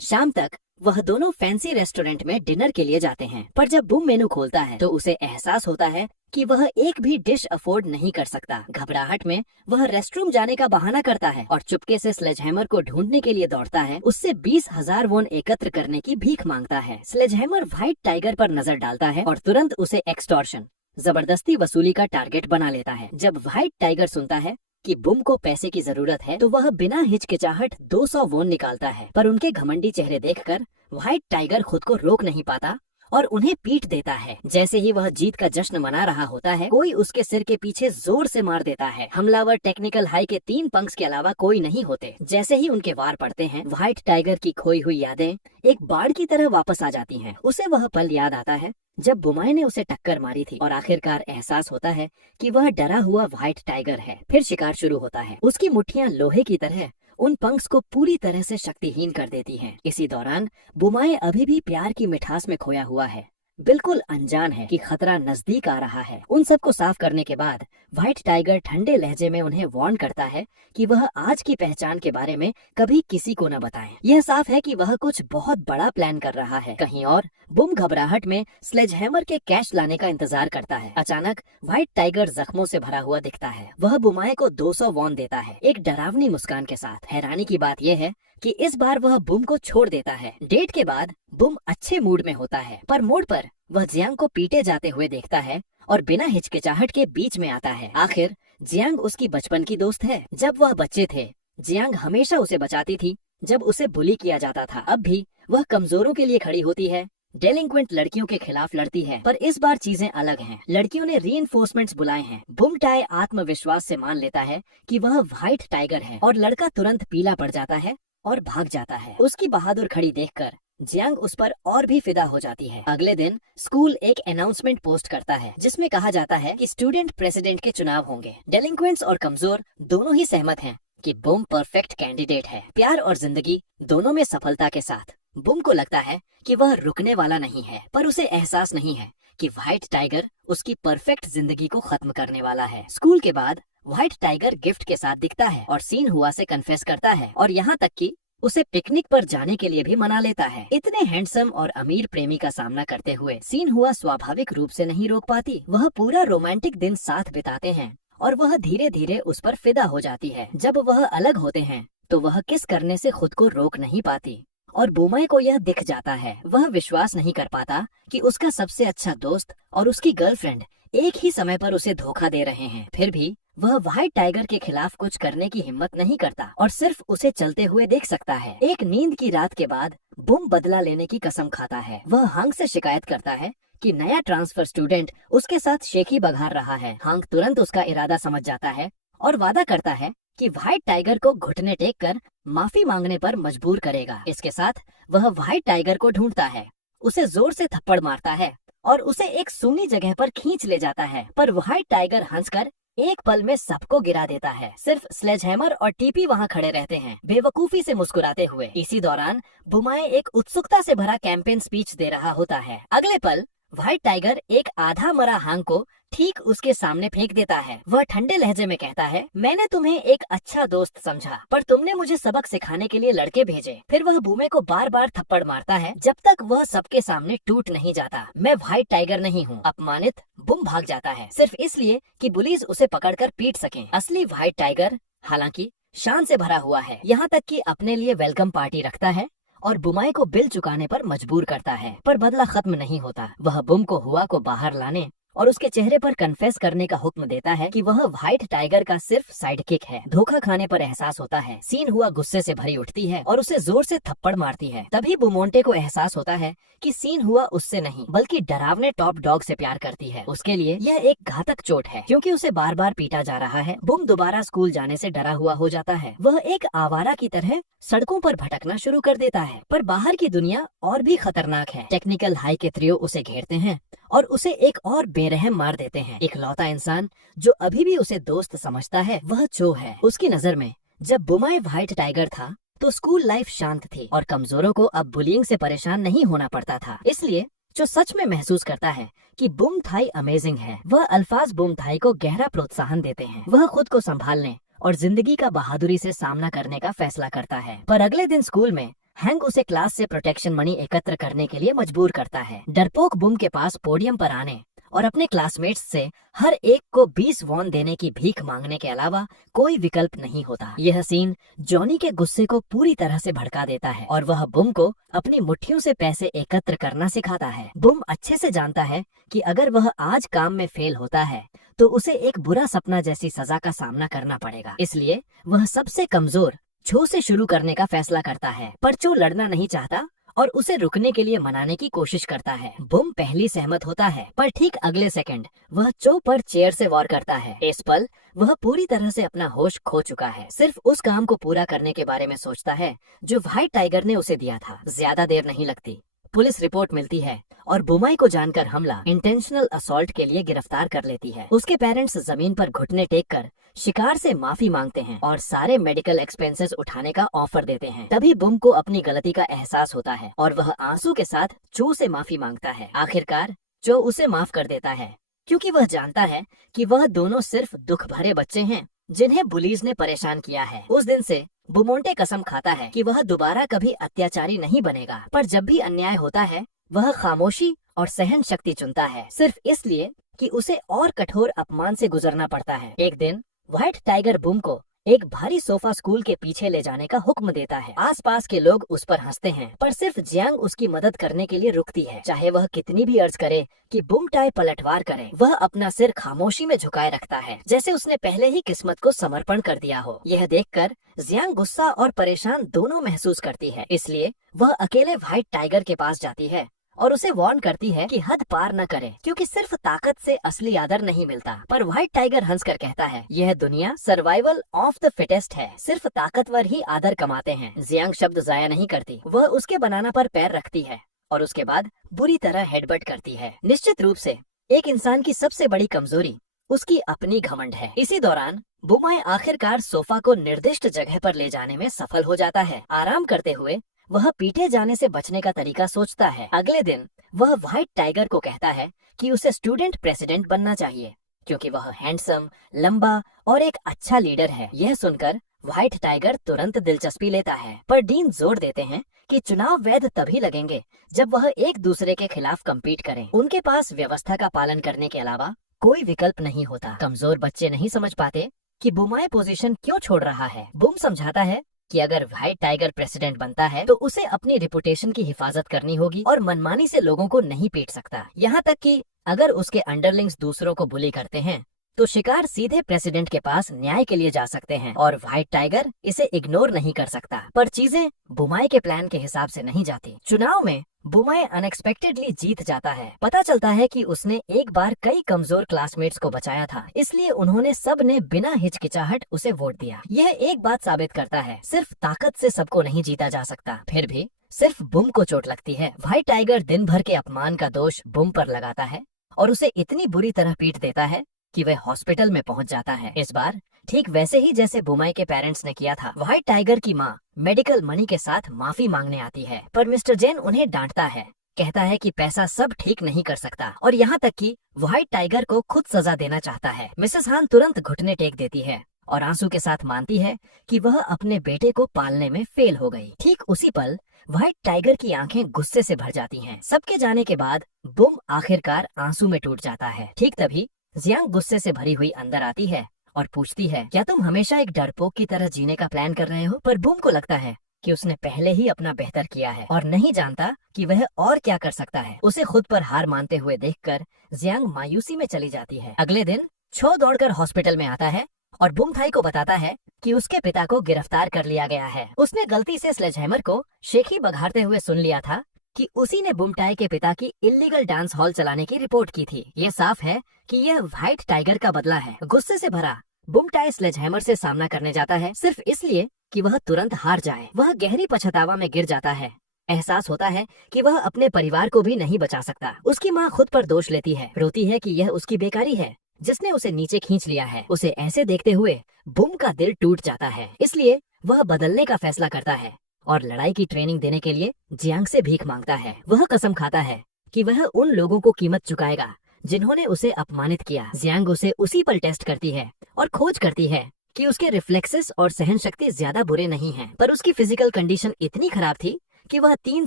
शाम तक वह दोनों फैंसी रेस्टोरेंट में डिनर के लिए जाते हैं, पर जब बुम मेनू खोलता है तो उसे एहसास होता है कि वह एक भी डिश अफोर्ड नहीं कर सकता। घबराहट में वह रेस्टरूम जाने का बहाना करता है और चुपके से स्लेजहैमर को ढूंढने के लिए दौड़ता है। उससे 20,000 वोन एकत्र करने की भीख मांगता है। स्लेजहैमर व्हाइट टाइगर पर नजर डालता है और तुरंत उसे एक्सटॉर्शन, जबरदस्ती वसूली का टारगेट बना लेता है। जब व्हाइट टाइगर सुनता है कि बुम को पैसे की जरूरत है तो वह बिना हिचकिचाहट 200 वोन निकालता है, पर उनके घमंडी चेहरे देखकर व्हाइट टाइगर खुद को रोक नहीं पाता और उन्हें पीट देता है। जैसे ही वह जीत का जश्न मना रहा होता है, कोई उसके सिर के पीछे जोर से मार देता है। हमलावर टेक्निकल हाई के 3 पंक्स के अलावा कोई नहीं होते। जैसे ही उनके वार पड़ते हैं, व्हाइट टाइगर की खोई हुई यादें एक बाढ़ की तरह वापस आ जाती हैं। उसे वह पल याद आता है जब बुमाई ने उसे टक्कर मारी थी और आखिरकार एहसास होता है कि वह डरा हुआ व्हाइट टाइगर है। फिर शिकार शुरू होता है। उसकी मुट्ठियां लोहे की तरह उन पंक्स को पूरी तरह से शक्तिहीन कर देती हैं। इसी दौरान बुमाई अभी भी प्यार की मिठास में खोया हुआ है, बिल्कुल अनजान है कि खतरा नजदीक आ रहा है। उन सबको साफ करने के बाद व्हाइट टाइगर ठंडे लहजे में उन्हें वार्न करता है कि वह आज की पहचान के बारे में कभी किसी को न बताएं। यह साफ है कि वह कुछ बहुत बड़ा प्लान कर रहा है। कहीं और बुम घबराहट में स्लेजहैमर के कैश लाने का इंतजार करता है। अचानक व्हाइट टाइगर जख्मों से भरा हुआ दिखता है। वह बुमाई को 200 वॉन देता है, एक डरावनी मुस्कान के साथ। हैरानी की बात यह है कि इस बार वह बुम को छोड़ देता है। डेट के बाद बुम अच्छे मूड में होता है, पर मोड़ पर वह जियांग को पीटे जाते हुए देखता है और बिना हिचकिचाहट के बीच में आता है। आखिर जियांग उसकी बचपन की दोस्त है। जब वह बच्चे थे, जियांग हमेशा उसे बचाती थी जब उसे बुली किया जाता था। अब भी वह कमजोरों के लिए खड़ी होती है, डेलिंक्वेंट लड़कियों के खिलाफ लड़ती है। पर इस बार चीजें अलग हैं। लड़कियों ने रीइंफोर्समेंट्स बुलाए हैं। बुम टाई आत्मविश्वास से मान लेता है कि वह व्हाइट टाइगर है और लड़का तुरंत पीला पड़ जाता है और भाग जाता है। उसकी बहादुर खड़ी देखकर जियांग उस पर और भी फिदा हो जाती है। अगले दिन स्कूल एक अनाउंसमेंट पोस्ट करता है जिसमें कहा जाता है कि स्टूडेंट प्रेसिडेंट के चुनाव होंगे। डेलिंक्वेंट्स और कमजोर दोनों ही सहमत हैं कि बुम परफेक्ट कैंडिडेट है। प्यार और जिंदगी दोनों में सफलता के साथ बुम को लगता है कि वह रुकने वाला नहीं है, पर उसे एहसास नहीं है कि व्हाइट टाइगर उसकी परफेक्ट जिंदगी को खत्म करने वाला है। स्कूल के बाद व्हाइट टाइगर गिफ्ट के साथ दिखता है और सीन हुआ से कन्फेस करता है और यहाँ तक कि उसे पिकनिक पर जाने के लिए भी मना लेता है। इतने हैंडसम और अमीर प्रेमी का सामना करते हुए सीन हुआ स्वाभाविक रूप से नहीं रोक पाती। वह पूरा रोमांटिक दिन साथ बिताते हैं और वह धीरे धीरे उस पर फिदा हो जाती है। जब वह अलग होते हैं तो वह किस करने से खुद को रोक नहीं पाती और बुमाई को यह दिख जाता है। वह विश्वास नहीं कर पाता कि उसका सबसे अच्छा दोस्त और उसकी गर्लफ्रेंड एक ही समय पर उसे धोखा दे रहे हैं। फिर भी वह व्हाइट टाइगर के खिलाफ कुछ करने की हिम्मत नहीं करता और सिर्फ उसे चलते हुए देख सकता है। एक नींद की रात के बाद बुम बदला लेने की कसम खाता है। वह हांग से शिकायत करता है कि नया ट्रांसफर स्टूडेंट उसके साथ शेखी बघार रहा है। हांग तुरंत उसका इरादा समझ जाता है और वादा करता है कि व्हाइट टाइगर को घुटने टेक कर माफी मांगने पर मजबूर करेगा। इसके साथ वह व्हाइट टाइगर को ढूंढता है, उसे जोर से थप्पड़ मारता है और उसे एक सूनी जगह पर खींच ले जाता है। पर व्हाइट टाइगर हंसकर एक पल में सबको गिरा देता है। सिर्फ स्लेजहैमर और टीपी वहाँ खड़े रहते हैं, बेवकूफी से मुस्कुराते हुए। इसी दौरान बुमाए एक उत्सुकता से भरा कैंपेन स्पीच दे रहा होता है। अगले पल व्हाइट टाइगर एक आधा मरा हांग को ठीक उसके सामने फेंक देता है। वह ठंडे लहजे में कहता है, मैंने तुम्हें एक अच्छा दोस्त समझा, पर तुमने मुझे सबक सिखाने के लिए लड़के भेजे। फिर वह बूमे को बार बार थप्पड़ मारता है जब तक वह सबके सामने टूट नहीं जाता। मैं व्हाइट टाइगर नहीं हूँ। अपमानित बुम भाग जाता है, सिर्फ इसलिए कि पुलिस उसे पकड़कर पीट सके। असली व्हाइट टाइगर हालांकि शान से भरा हुआ है, यहाँ तक कि अपने लिए वेलकम पार्टी रखता है और बुमाई को बिल चुकाने पर मजबूर करता है। पर बदला खत्म नहीं होता। वह बुम को हुआ को बाहर लाने और उसके चेहरे पर कन्फेस करने का हुक्म देता है कि वह व्हाइट टाइगर का सिर्फ साइड किक है। धोखा खाने पर एहसास होता है। सीन हुआ गुस्से से भरी उठती है और उसे जोर से थप्पड़ मारती है। तभी बुमोंटे को एहसास होता है कि सीन हुआ उससे नहीं बल्कि डरावने टॉप डॉग से प्यार करती है। उसके लिए यह एक घातक चोट है क्योंकि उसे बार बार पीटा जा रहा है। बुम दोबारा स्कूल जाने से डरा हुआ हो जाता है। वह एक आवारा की तरह सड़कों पर भटकना शुरू कर देता है। पर बाहर की दुनिया और भी खतरनाक है। टेक्निकल हाई के त्रियो उसे घेरते हैं और उसे एक और बेरहम मार देते हैं। इकलौता इंसान जो अभी भी उसे दोस्त समझता है वह चो है। उसकी नजर में जब बुमाए व्हाइट टाइगर था तो स्कूल लाइफ शांत थी और कमजोरों को अब बुलिंग से परेशान नहीं होना पड़ता था। इसलिए जो सच में महसूस करता है कि बुम थाई अमेजिंग है, वह अल्फाज बुम थाई को गहरा प्रोत्साहन देते हैं। वह खुद को संभालने और जिंदगी का बहादुरी से सामना करने का फैसला करता है। पर अगले दिन स्कूल में हैंक उसे क्लास से प्रोटेक्शन मनी एकत्र करने के लिए मजबूर करता है। डरपोक बुम के पास पोडियम पर आने और अपने क्लासमेट्स से हर एक को 20 वॉन देने की भीख मांगने के अलावा कोई विकल्प नहीं होता। यह सीन जॉनी के गुस्से को पूरी तरह से भड़का देता है और वह बुम को अपनी मुट्ठियों से पैसे एकत्र करना सिखाता है। बुम अच्छे से जानता है कि अगर वह आज काम में फेल होता है तो उसे एक बुरा सपना जैसी सजा का सामना करना पड़ेगा। इसलिए वह सबसे कमजोर चो से शुरू करने का फैसला करता है। पर चो लड़ना नहीं चाहता और उसे रुकने के लिए मनाने की कोशिश करता है। बुम पहली सहमत होता है पर ठीक अगले सेकंड वह चो पर चेयर से वार करता है। इस पल वह पूरी तरह से अपना होश खो चुका है। सिर्फ उस काम को पूरा करने के बारे में सोचता है जो व्हाइट टाइगर ने उसे दिया था। ज्यादा देर नहीं लगती, पुलिस रिपोर्ट मिलती है और बुमाई को जानकर हमला इंटेंशनल असॉल्ट के लिए गिरफ्तार कर लेती है। उसके पेरेंट्स जमीन पर घुटने टेक कर शिकार से माफी मांगते हैं और सारे मेडिकल एक्सपेंसेस उठाने का ऑफर देते हैं। तभी बुम को अपनी गलती का एहसास होता है और वह आंसू के साथ चो से माफी मांगता है। आखिरकार चो उसे माफ कर देता है क्योंकि वह जानता है कि वह दोनों सिर्फ दुख भरे बच्चे हैं जिन्हें बुलीज ने परेशान किया है। उस दिन से बुमोंटे कसम खाता है कि वह दोबारा कभी अत्याचारी नहीं बनेगा। पर जब भी अन्याय होता है वह खामोशी और सहन शक्ति चुनता है, सिर्फ इसलिए कि उसे और कठोर अपमान से गुजरना पड़ता है। एक दिन व्हाइट टाइगर बुम को एक भारी सोफा स्कूल के पीछे ले जाने का हुक्म देता है। आसपास के लोग उस पर हंसते हैं पर सिर्फ जियांग उसकी मदद करने के लिए रुकती है। चाहे वह कितनी भी अर्ज करे कि बुम टाई पलटवार करे, वह अपना सिर खामोशी में झुकाए रखता है जैसे उसने पहले ही किस्मत को समर्पण कर दिया हो। यह देखकर जियांग गुस्सा और परेशान दोनों महसूस करती है। इसलिए वह अकेले व्हाइट टाइगर के पास जाती है और उसे वार्न करती है कि हद पार न करे क्योंकि सिर्फ ताकत से असली आदर नहीं मिलता। पर व्हाइट टाइगर हंसकर कहता है, यह दुनिया सर्वाइवल ऑफ द फिटेस्ट है, सिर्फ ताकतवर ही आदर कमाते हैं। जियांग शब्द जाया नहीं करती, वह उसके बनाना पर पैर रखती है और उसके बाद बुरी तरह हेडबट करती है। निश्चित रूप से एक इंसान की सबसे बड़ी कमजोरी उसकी अपनी घमंड है। इसी दौरान बुमाई आखिरकार सोफा को निर्दिष्ट जगह पर ले जाने में सफल हो जाता है। आराम करते हुए वह पीटे जाने से बचने का तरीका सोचता है। अगले दिन वह व्हाइट टाइगर को कहता है कि उसे स्टूडेंट प्रेसिडेंट बनना चाहिए क्योंकि वह हैंडसम, लंबा और एक अच्छा लीडर है। यह सुनकर व्हाइट टाइगर तुरंत दिलचस्पी लेता है पर डीन जोर देते हैं कि चुनाव वैध तभी लगेंगे जब वह एक दूसरे के खिलाफ कम्पीट करें। उनके पास व्यवस्था का पालन करने के अलावा कोई विकल्प नहीं होता। कमजोर बच्चे नहीं समझ पाते कि बुमाई पोजीशन क्यों छोड़ रहा है। बुम समझाता है कि अगर व्हाइट टाइगर प्रेसिडेंट बनता है तो उसे अपनी रिपुटेशन की हिफाजत करनी होगी और मनमानी से लोगों को नहीं पीट सकता। यहाँ तक कि अगर उसके अंडरलिंग्स दूसरों को बुली करते हैं तो शिकार सीधे प्रेसिडेंट के पास न्याय के लिए जा सकते हैं और व्हाइट टाइगर इसे इग्नोर नहीं कर सकता। पर चीजें बुमाई के प्लान के हिसाब से नहीं जाती। चुनाव में बुमाई अनएक्सपेक्टेडली जीत जाता है। पता चलता है कि उसने एक बार कई कमजोर क्लासमेट्स को बचाया था, इसलिए उन्होंने सब ने बिना हिचकिचाहट उसे वोट दिया। यह एक बात साबित करता है, सिर्फ ताकत से सबको नहीं जीता जा सकता। फिर भी सिर्फ बुम को चोट लगती है। व्हाइट टाइगर दिन भर के अपमान का दोष बुम पर लगाता है और उसे इतनी बुरी तरह पीट देता है कि वह हॉस्पिटल में पहुंच जाता है। इस बार ठीक वैसे ही जैसे बुमाई के पेरेंट्स ने किया था। व्हाइट टाइगर की माँ मेडिकल मनी के साथ माफी मांगने आती है, पर मिस्टर जेन उन्हें डांटता है, कहता है कि पैसा सब ठीक नहीं कर सकता और यहाँ तक कि व्हाइट टाइगर को खुद सजा देना चाहता है। मिसेस हान तुरंत घुटने टेक देती है और आंसू के साथ मानती है कि वह अपने बेटे को पालने में फेल हो गई। ठीक उसी पल व्हाइट टाइगर की आंखें गुस्से से भर जाती हैं। सबके जाने के बाद बुम आखिरकार आंसू में टूट जाता है। ठीक तभी जियांग गुस्से से भरी हुई अंदर आती है और पूछती है, क्या तुम हमेशा एक डरपोक की तरह जीने का प्लान कर रहे हो? पर बुम को लगता है कि उसने पहले ही अपना बेहतर किया है और नहीं जानता कि वह और क्या कर सकता है। उसे खुद पर हार मानते हुए देखकर जियांग मायूसी में चली जाती है। अगले दिन छो दौड़कर हॉस्पिटल में आता है और बुम थाई को बताता है कि उसके पिता को गिरफ्तार कर लिया गया है। उसने गलती से स्लेजहैमर को शेखी बघारते हुए सुन लिया था कि उसी ने बुमटाई के पिता की इल्लीगल डांस हॉल चलाने की रिपोर्ट की थी। ये साफ है कि यह व्हाइट टाइगर का बदला है। गुस्से से भरा बुमटाई स्लेजहैमर से सामना करने जाता है, सिर्फ इसलिए कि वह तुरंत हार जाए। वह गहरी पछतावा में गिर जाता है। एहसास होता है कि वह अपने परिवार को भी नहीं बचा सकता। उसकी माँ खुद पर दोष लेती है, रोती है कि यह उसकी बेकारी है जिसने उसे नीचे खींच लिया है। उसे ऐसे देखते हुए बुम का दिल टूट जाता है, इसलिए वह बदलने का फैसला करता है और लड़ाई की ट्रेनिंग देने के लिए जियांग से भीख मांगता है। वह कसम खाता है कि वह उन लोगों को कीमत चुकाएगा जिन्होंने उसे अपमानित किया। जियांग उसे उसी पर टेस्ट करती है और खोज करती है कि उसके रिफ्लेक्सेस और सहन शक्ति ज्यादा बुरे नहीं हैं, पर उसकी फिजिकल कंडीशन इतनी खराब थी कि वह 3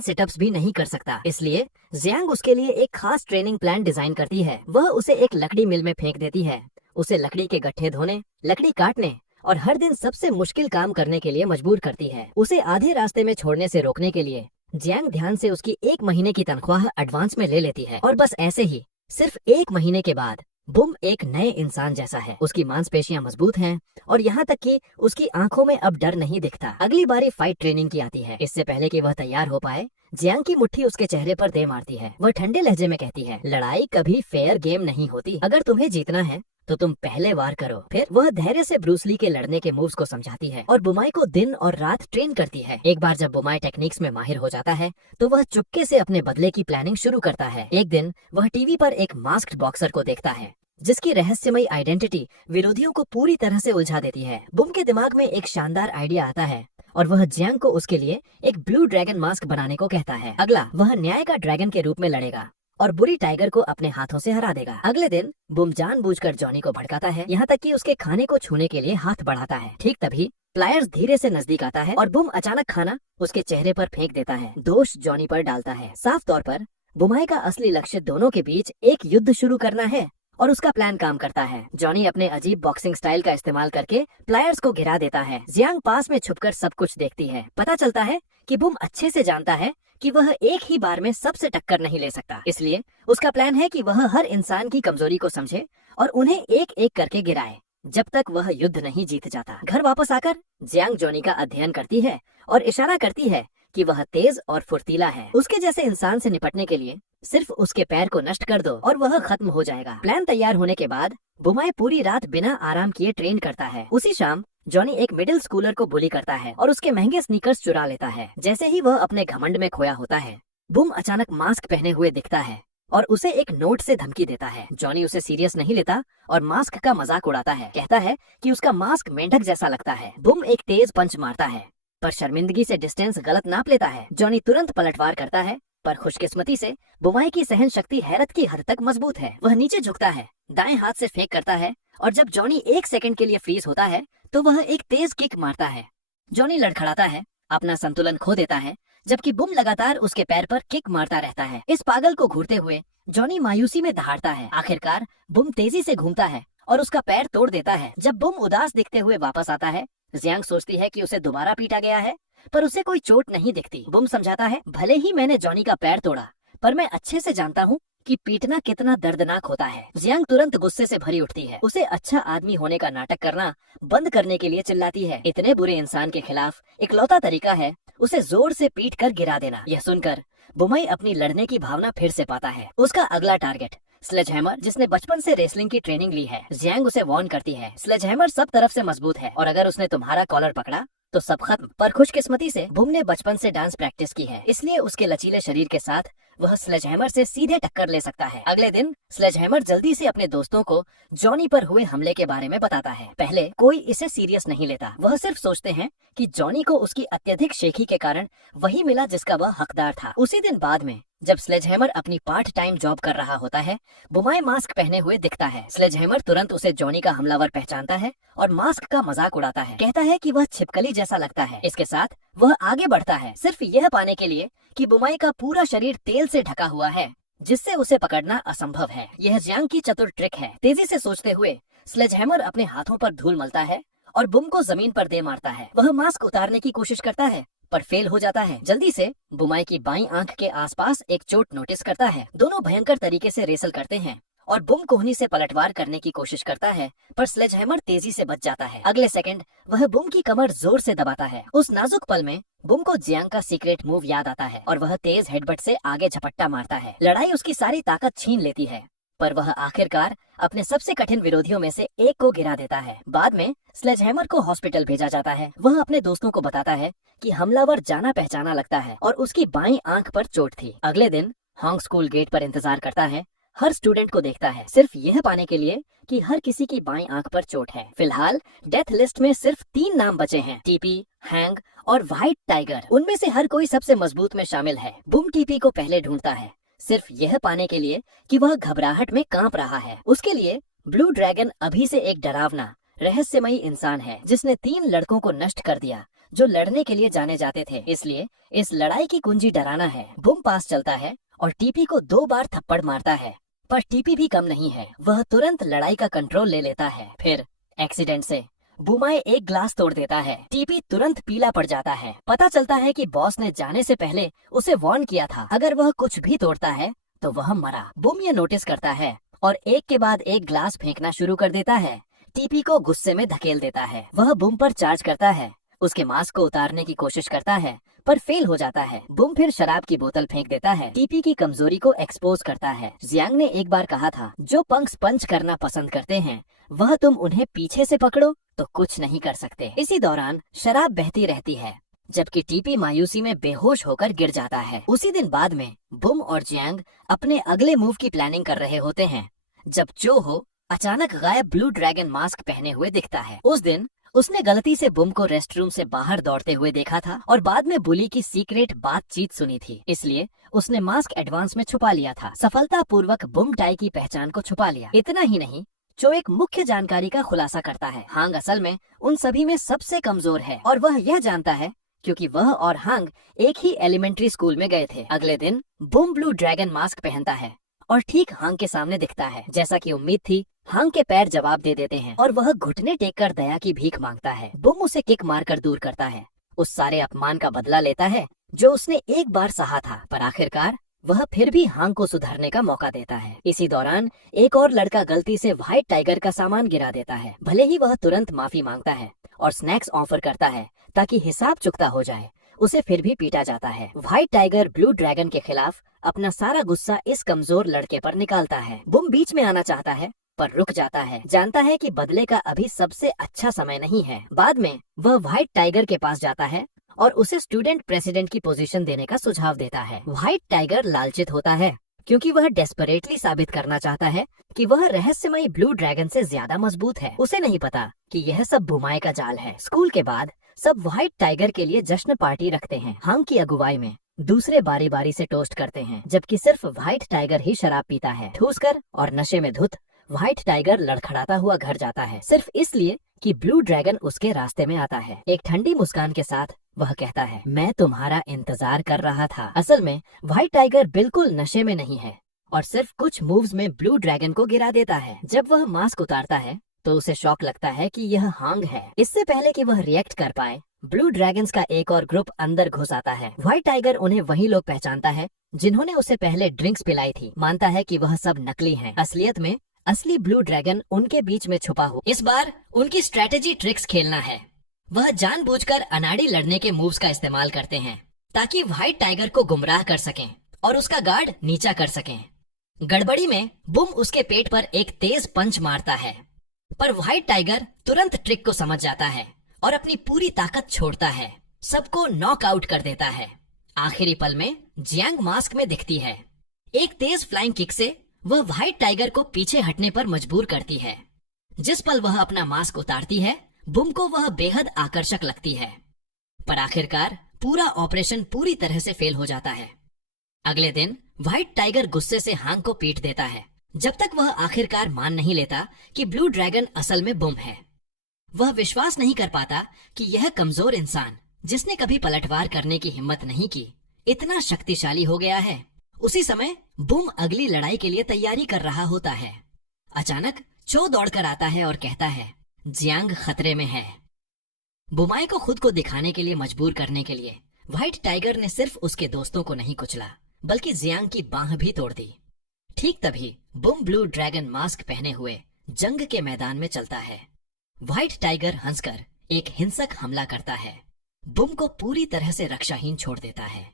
सिटअप्स भी नहीं कर सकता। इसलिए जियांग उसके लिए एक खास ट्रेनिंग प्लान डिजाइन करती है। वह उसे एक लकड़ी मिल में फेंक देती है, उसे लकड़ी के गट्ठे धोने, लकड़ी काटने और हर दिन सबसे मुश्किल काम करने के लिए मजबूर करती है। उसे आधे रास्ते में छोड़ने से रोकने के लिए जियांग ध्यान से उसकी 1 महीने की तनख्वाह एडवांस में ले लेती है और बस ऐसे ही सिर्फ 1 महीने के बाद बुम एक नए इंसान जैसा है। उसकी मांसपेशियां मजबूत हैं और यहाँ तक कि उसकी आंखों में अब डर नहीं दिखता। अगली बारी फाइट ट्रेनिंग की आती है। इससे पहले कि वह तैयार हो पाए, जियांग की मुट्ठी उसके चेहरे पर दे मारती है। वह ठंडे लहजे में कहती है, लड़ाई कभी फेयर गेम नहीं होती। अगर तुम्हें जीतना है तो तुम पहले वार करो। फिर वह धैर्य से ब्रूस ली के लड़ने के मूव्स को समझाती है और बुमाई को दिन और रात ट्रेन करती है। एक बार जब बुमाई टेक्निक्स में माहिर हो जाता है तो वह चुपके से अपने बदले की प्लानिंग शुरू करता है। एक दिन वह टीवी पर एक मास्क्ड बॉक्सर को देखता है जिसकी रहस्यमयी आइडेंटिटी विरोधियों को पूरी तरह से उलझा देती है। बुम के दिमाग में एक शानदार आइडिया आता है और वह जियांग को उसके लिए एक ब्लू ड्रैगन मास्क बनाने को कहता है। अगला वह न्याय का ड्रैगन के रूप में लड़ेगा और बुरी टाइगर को अपने हाथों से हरा देगा। अगले दिन बुम जानबूझकर जॉनी को भड़काता है, यहाँ तक कि उसके खाने को छूने के लिए हाथ बढ़ाता है। ठीक तभी प्लायर्स धीरे से नजदीक आता है और बुम अचानक खाना उसके चेहरे पर फेंक देता है। दोष जॉनी पर डालता है। साफ तौर पर बुमाई का असली लक्ष्य दोनों के बीच एक युद्ध शुरू करना है और उसका प्लान काम करता है। जॉनी अपने अजीब बॉक्सिंग स्टाइल का इस्तेमाल करके प्लायर्स को गिरा देता है। जियांग पास में छुपकर सब कुछ देखती है। पता चलता है कि बुम अच्छे से जानता है कि वह एक ही बार में सबसे टक्कर नहीं ले सकता, इसलिए उसका प्लान है कि वह हर इंसान की कमजोरी को समझे और उन्हें एक एक करके गिराए जब तक वह युद्ध नहीं जीत जाता। घर वापस आकर जियांग जॉनी का अध्ययन करती है और इशारा करती है कि वह तेज और फुर्तीला है। उसके जैसे इंसान से निपटने के लिए सिर्फ उसके पैर को नष्ट कर दो और वह खत्म हो जाएगा। प्लान तैयार होने के बाद बुमाई पूरी रात बिना आराम किए ट्रेन करता है। उसी शाम जॉनी एक मिडिल स्कूलर को बुली करता है और उसके महंगे स्नीकर्स चुरा लेता है। जैसे ही वह अपने घमंड में खोया होता है, बुम अचानक मास्क पहने हुए दिखता है और उसे एक नोट से धमकी देता है। जॉनी उसे सीरियस नहीं लेता और मास्क का मजाक उड़ाता है, कहता है कि उसका मास्क मेंढक जैसा लगता है। बुम एक तेज पंच मारता है पर शर्मिंदगी से डिस्टेंस गलत नाप लेता है। जॉनी तुरंत पलटवार करता है पर खुशकिस्मती से बुमाई की सहन शक्ति हैरत की हद तक मजबूत है। वह नीचे झुकता है, दाएं हाथ से फेंक करता है और जब जॉनी 1 सेकंड के लिए फ्रीज होता है तो वह एक तेज किक मारता है। जॉनी लड़खड़ाता है, अपना संतुलन खो देता है, जबकि बुम लगातार उसके पैर पर किक मारता रहता है। इस पागल को घूरते हुए जॉनी मायूसी में दहाड़ता है। आखिरकार बुम तेजी से घूमता है और उसका पैर तोड़ देता है। जब बुम उदास दिखते हुए वापस आता है, जियांग सोचती है कि उसे दोबारा पीटा गया है, पर उसे कोई चोट नहीं दिखती। बुम समझाता है, भले ही मैंने जॉनी का पैर तोड़ा, पर मैं अच्छे से जानता हूँ कि पीटना कितना दर्दनाक होता है। जियांग तुरंत गुस्से से भरी उठती है। उसे अच्छा आदमी होने का नाटक करना बंद करने के लिए चिल्लाती है। इतने बुरे इंसान के खिलाफ इकलौता तरीका है उसे जोर से पीट कर गिरा देना। यह सुनकर बुमाई अपनी लड़ने की भावना फिर से पाता है। उसका अगला टारगेट स्लेजहैमर, जिसने बचपन से रेसलिंग की ट्रेनिंग ली है। जियांग उसे वार्न करती है, स्लेजहैमर सब तरफ से मजबूत है और अगर उसने तुम्हारा कॉलर पकड़ा तो सब खत्म। पर खुशकिस्मती से बुम ने बचपन से डांस प्रैक्टिस की है, इसलिए उसके लचीले शरीर के साथ वह स्लेजहैमर से सीधे टक्कर ले सकता है। अगले दिन स्लेजहैमर जल्दी से अपने दोस्तों को जॉनी पर हुए हमले के बारे में बताता है। पहले कोई इसे सीरियस नहीं लेता, वह सिर्फ सोचते हैं कि जॉनी को उसकी अत्यधिक शेखी के कारण वही मिला जिसका वह हकदार था। उसी दिन बाद में जब स्लेजहैमर अपनी पार्ट टाइम जॉब कर रहा होता है, बुमाई मास्क पहने हुए दिखता है। स्लेजहैमर तुरंत उसे जॉनी का हमलावर पहचानता है और मास्क का मजाक उड़ाता है। कहता है कि वह छिपकली जैसा लगता है। इसके साथ वह आगे बढ़ता है, सिर्फ यह पाने के लिए कि बुमाई का पूरा शरीर तेल से ढका हुआ है, जिससे उसे पकड़ना असंभव है। यह जियांग की चतुर ट्रिक है। तेजी से सोचते हुए स्लेजहैमर अपने हाथों पर धूल मलता है और बुम को जमीन पर दे मारता है। वह मास्क उतारने की कोशिश करता है पर फेल हो जाता है। जल्दी से बुमाई की बाईं आंख के आसपास एक चोट नोटिस करता है। दोनों भयंकर तरीके से रेसल करते हैं और बुम कोहनी से पलटवार करने की कोशिश करता है, पर स्लेजहैमर तेजी से बच जाता है। अगले सेकंड वह बुम की कमर जोर से दबाता है। उस नाजुक पल में बुम को जियांग का सीक्रेट मूव याद आता है और वह तेज हेडबट से आगे झपट्टा मारता है। लड़ाई उसकी सारी ताकत छीन लेती है, पर वह आखिरकार अपने सबसे कठिन विरोधियों में से एक को गिरा देता है। बाद में स्लेजहैमर को हॉस्पिटल भेजा जाता है। वह अपने दोस्तों को बताता है कि हमलावर जाना पहचाना लगता है और उसकी बाईं आंख पर चोट थी। अगले दिन हॉन्ग स्कूल गेट पर इंतजार करता है, हर स्टूडेंट को देखता है, सिर्फ यह पाने के लिए कि हर किसी की बाईं आंख पर चोट है। फिलहाल डेथ लिस्ट में सिर्फ 3 नाम बचे हैं, टीपी, हैंग और व्हाइट टाइगर। उनमें से हर कोई सबसे मजबूत में शामिल है। बुम टीपी को पहले ढूंढता है, सिर्फ यह पाने के लिए कि वह घबराहट में कांप रहा है। उसके लिए ब्लू ड्रैगन अभी से एक डरावना रहस्यमयी इंसान है जिसने 3 लड़कों को नष्ट कर दिया जो लड़ने के लिए जाने जाते थे। इसलिए इस लड़ाई की कुंजी डराना है। बुम पास चलता है और टीपी को 2 बार थप्पड़ मारता है, पर टीपी भी कम नहीं है। वह तुरंत लड़ाई का कंट्रोल ले लेता है। फिर एक्सीडेंट से बुमाई एक ग्लास तोड़ देता है। टीपी तुरंत पीला पड़ जाता है। पता चलता है कि बॉस ने जाने से पहले उसे वार्न किया था, अगर वह कुछ भी तोड़ता है तो वह मरा। बुम ये नोटिस करता है और एक के बाद एक ग्लास फेंकना शुरू कर देता है। टीपी को गुस्से में धकेल देता है। वह बुम पर चार्ज करता है, उसके मास्क को उतारने की कोशिश करता है पर फेल हो जाता है। बुम फिर शराब की बोतल फेंक देता है। टीपी की कमजोरी को एक्सपोज करता है। जियांग ने एक बार कहा था, जो पंक्स पंच करना पसंद करते हैं वह तुम उन्हें पीछे से पकड़ो तो कुछ नहीं कर सकते। इसी दौरान शराब बहती रहती है जबकि टीपी मायूसी में बेहोश होकर गिर जाता है। उसी दिन बाद में बुम और जियांग अपने अगले मूव की प्लानिंग कर रहे होते हैं जब चोहो अचानक गायब ब्लू ड्रैगन मास्क पहने हुए दिखता है। उस दिन उसने गलती से बुम को रेस्टरूम से बाहर दौड़ते हुए देखा था और बाद में बुली की सीक्रेट बातचीत सुनी थी, इसलिए उसने मास्क एडवांस में छुपा लिया था। सफलतापूर्वक बुम टाई की पहचान को छुपा लिया। इतना ही नहीं, जो एक मुख्य जानकारी का खुलासा करता है, हांग असल में उन सभी में सबसे कमजोर है और वह यह जानता है क्योंकि वह और हांग एक ही एलिमेंट्री स्कूल में गए थे। अगले दिन बुम ब्लू ड्रैगन मास्क पहनता है और ठीक हांग के सामने दिखता है। जैसा कि उम्मीद थी, हांग के पैर जवाब दे देते हैं और वह घुटने टेक कर दया की भीख मांगता है। बुम उसे किक मारकर दूर करता है, उस सारे अपमान का बदला लेता है जो उसने एक बार सहा था, पर आखिरकार वह फिर भी हांग को सुधारने का मौका देता है। इसी दौरान एक और लड़का गलती से व्हाइट टाइगर का सामान गिरा देता है। भले ही वह तुरंत माफी मांगता है और स्नैक्स ऑफर करता है ताकि हिसाब चुकता हो जाए, उसे फिर भी पीटा जाता है। व्हाइट टाइगर ब्लू ड्रैगन के खिलाफ अपना सारा गुस्सा इस कमजोर लड़के पर निकालता है। बुम बीच में आना चाहता है पर रुक जाता है, जानता है कि बदले का अभी सबसे अच्छा समय नहीं है। बाद में वह व्हाइट टाइगर के पास जाता है और उसे स्टूडेंट प्रेसिडेंट की पोजीशन देने का सुझाव देता है। व्हाइट टाइगर लालचित होता है क्योंकि वह डेस्परेटली साबित करना चाहता है कि वह रहस्यमयी ब्लू ड्रैगन से ज्यादा मजबूत है। उसे नहीं पता कि यह सब बुमाई का जाल है। स्कूल के बाद सब व्हाइट टाइगर के लिए जश्न पार्टी रखते हैं। हांग की अगुवाई में दूसरे बारी बारी से टोस्ट करते हैं, जबकि सिर्फ व्हाइट टाइगर ही शराब पीता है। ठूस कर और नशे में धुत व्हाइट टाइगर लड़खड़ाता हुआ घर जाता है, सिर्फ इसलिए कि ब्लू ड्रैगन उसके रास्ते में आता है। एक ठंडी मुस्कान के साथ वह कहता है, मैं तुम्हारा इंतजार कर रहा था। असल में व्हाइट टाइगर बिल्कुल नशे में नहीं है और सिर्फ कुछ मूव्स में ब्लू ड्रैगन को गिरा देता है। जब वह मास्क उतारता है तो उसे शॉक लगता है कि यह हांग है। इससे पहले कि वह रिएक्ट कर पाए, ब्लू ड्रैगन्स का एक और ग्रुप अंदर घुस आता है। व्हाइट टाइगर उन्हें वही लोग पहचानता है जिन्होंने उसे पहले ड्रिंक्स पिलाई थी। मानता है कि वह सब नकली हैं। असलियत में असली ब्लू ड्रैगन उनके बीच में छुपा हो। इस बार उनकी स्ट्रेटेजी ट्रिक्स खेलना है। वह जानबूझकर अनाड़ी लड़ने के मूव्स का इस्तेमाल करते हैं ताकि व्हाइट टाइगर को गुमराह कर सकें और उसका गार्ड नीचा कर सकें। गड़बड़ी में बुम उसके पेट पर एक तेज पंच मारता है, पर व्हाइट टाइगर तुरंत ट्रिक को समझ जाता है और अपनी पूरी ताकत छोड़ता है, सबको नॉकआउट कर देता है। आखिरी पल में जियांग मास्क में दिखती है। एक तेज फ्लाइंग किक से वह व्हाइट टाइगर को पीछे हटने पर मजबूर करती है। जिस पल वह अपना मास्क उतारती है, बुम को वह बेहद आकर्षक लगती है, पर आखिरकार पूरा ऑपरेशन पूरी तरह से फेल हो जाता है। अगले दिन व्हाइट टाइगर गुस्से से हांग को पीट देता है, जब तक वह आखिरकार मान नहीं लेता कि ब्लू ड्रैगन असल में बुम है। वह विश्वास नहीं कर पाता कि यह कमजोर इंसान, जिसने कभी पलटवार करने की हिम्मत नहीं की, इतना शक्तिशाली हो गया है। उसी समय बुम अगली लड़ाई के लिए तैयारी कर रहा होता है। अचानक चो दौड़कर आता है और कहता है, जियांग खतरे में है। बुमाई को खुद को दिखाने के लिए मजबूर करने के लिए व्हाइट टाइगर ने सिर्फ उसके दोस्तों को नहीं कुचला, बल्कि जियांग की बांह भी तोड़ दी। ठीक तभी बुम ब्लू ड्रैगन मास्क पहने हुए जंग के मैदान में चलता है। व्हाइट टाइगर हंसकर एक हिंसक हमला करता है, बुम को पूरी तरह से रक्षाहीन छोड़ देता है।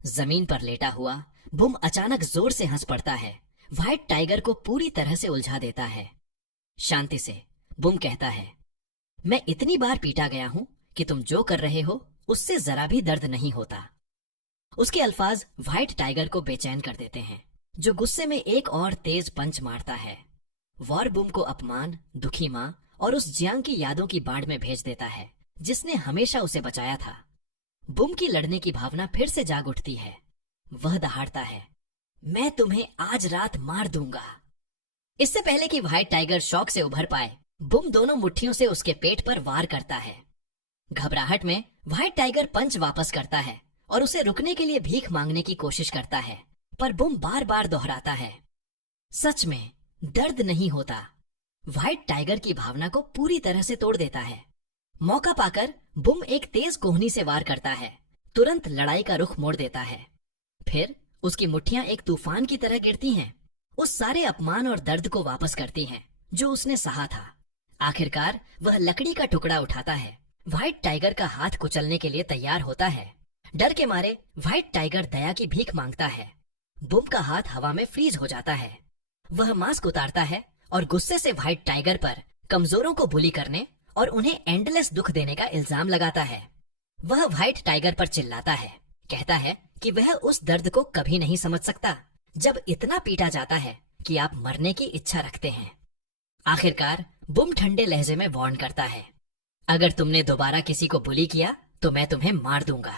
जमीन पर लेटा हुआ बुम अचानक जोर से हंस पड़ता है, व्हाइट टाइगर को पूरी तरह से उलझा देता है। शांति से बुम कहता है, मैं इतनी बार पीटा गया हूं कि तुम जो कर रहे हो उससे जरा भी दर्द नहीं होता। उसके अल्फाज व्हाइट टाइगर को बेचैन कर देते हैं, जो गुस्से में एक और तेज पंच मारता है। वॉर बुम को अपमान, दुखी माँ और उस जियांग की यादों की बाढ़ में भेज देता है, जिसने हमेशा उसे बचाया था। बुम की लड़ने की भावना फिर से जाग उठती है। वह दहाड़ता है, मैं तुम्हें आज रात मार दूंगा। इससे पहले कि व्हाइट टाइगर शौक से उभर पाए, बुम दोनों मुट्ठियों से उसके पेट पर वार करता है। घबराहट में व्हाइट टाइगर पंच वापस करता है और उसे रुकने के लिए भीख मांगने की कोशिश करता है, पर बुम बार बार दोहराता है, सच में दर्द नहीं होता। व्हाइट टाइगर की भावना को पूरी तरह से तोड़ देता है। मौका पाकर बुम एक तेज कोहनी से वार करता है, तुरंत लड़ाई का रुख मोड़ देता है। फिर उसकी मुट्ठियां एक तूफान की तरह गिरती हैं, उस सारे अपमान और दर्द को वापस करती हैं जो उसने सहा था। आखिरकार वह लकड़ी का टुकड़ा उठाता है, व्हाइट टाइगर का हाथ कुचलने के लिए तैयार होता है। डर के मारे व्हाइट टाइगर दया की भीख मांगता है। बुम का हाथ हवा में फ्रीज हो जाता है। वह मास्क उतारता है और गुस्से से व्हाइट टाइगर पर कमजोरों को बुली करने और उन्हें एंडलेस दुख देने का इल्जाम लगाता है। वह व्हाइट टाइगर पर चिल्लाता है, कहता है कि वह उस दर्द को कभी नहीं समझ सकता जब इतना पीटा जाता है कि आप मरने की इच्छा रखते हैं। आखिरकार बुम ठंडे लहजे में वार्न करता है, अगर तुमने दोबारा किसी को बुली किया तो मैं तुम्हें मार दूंगा।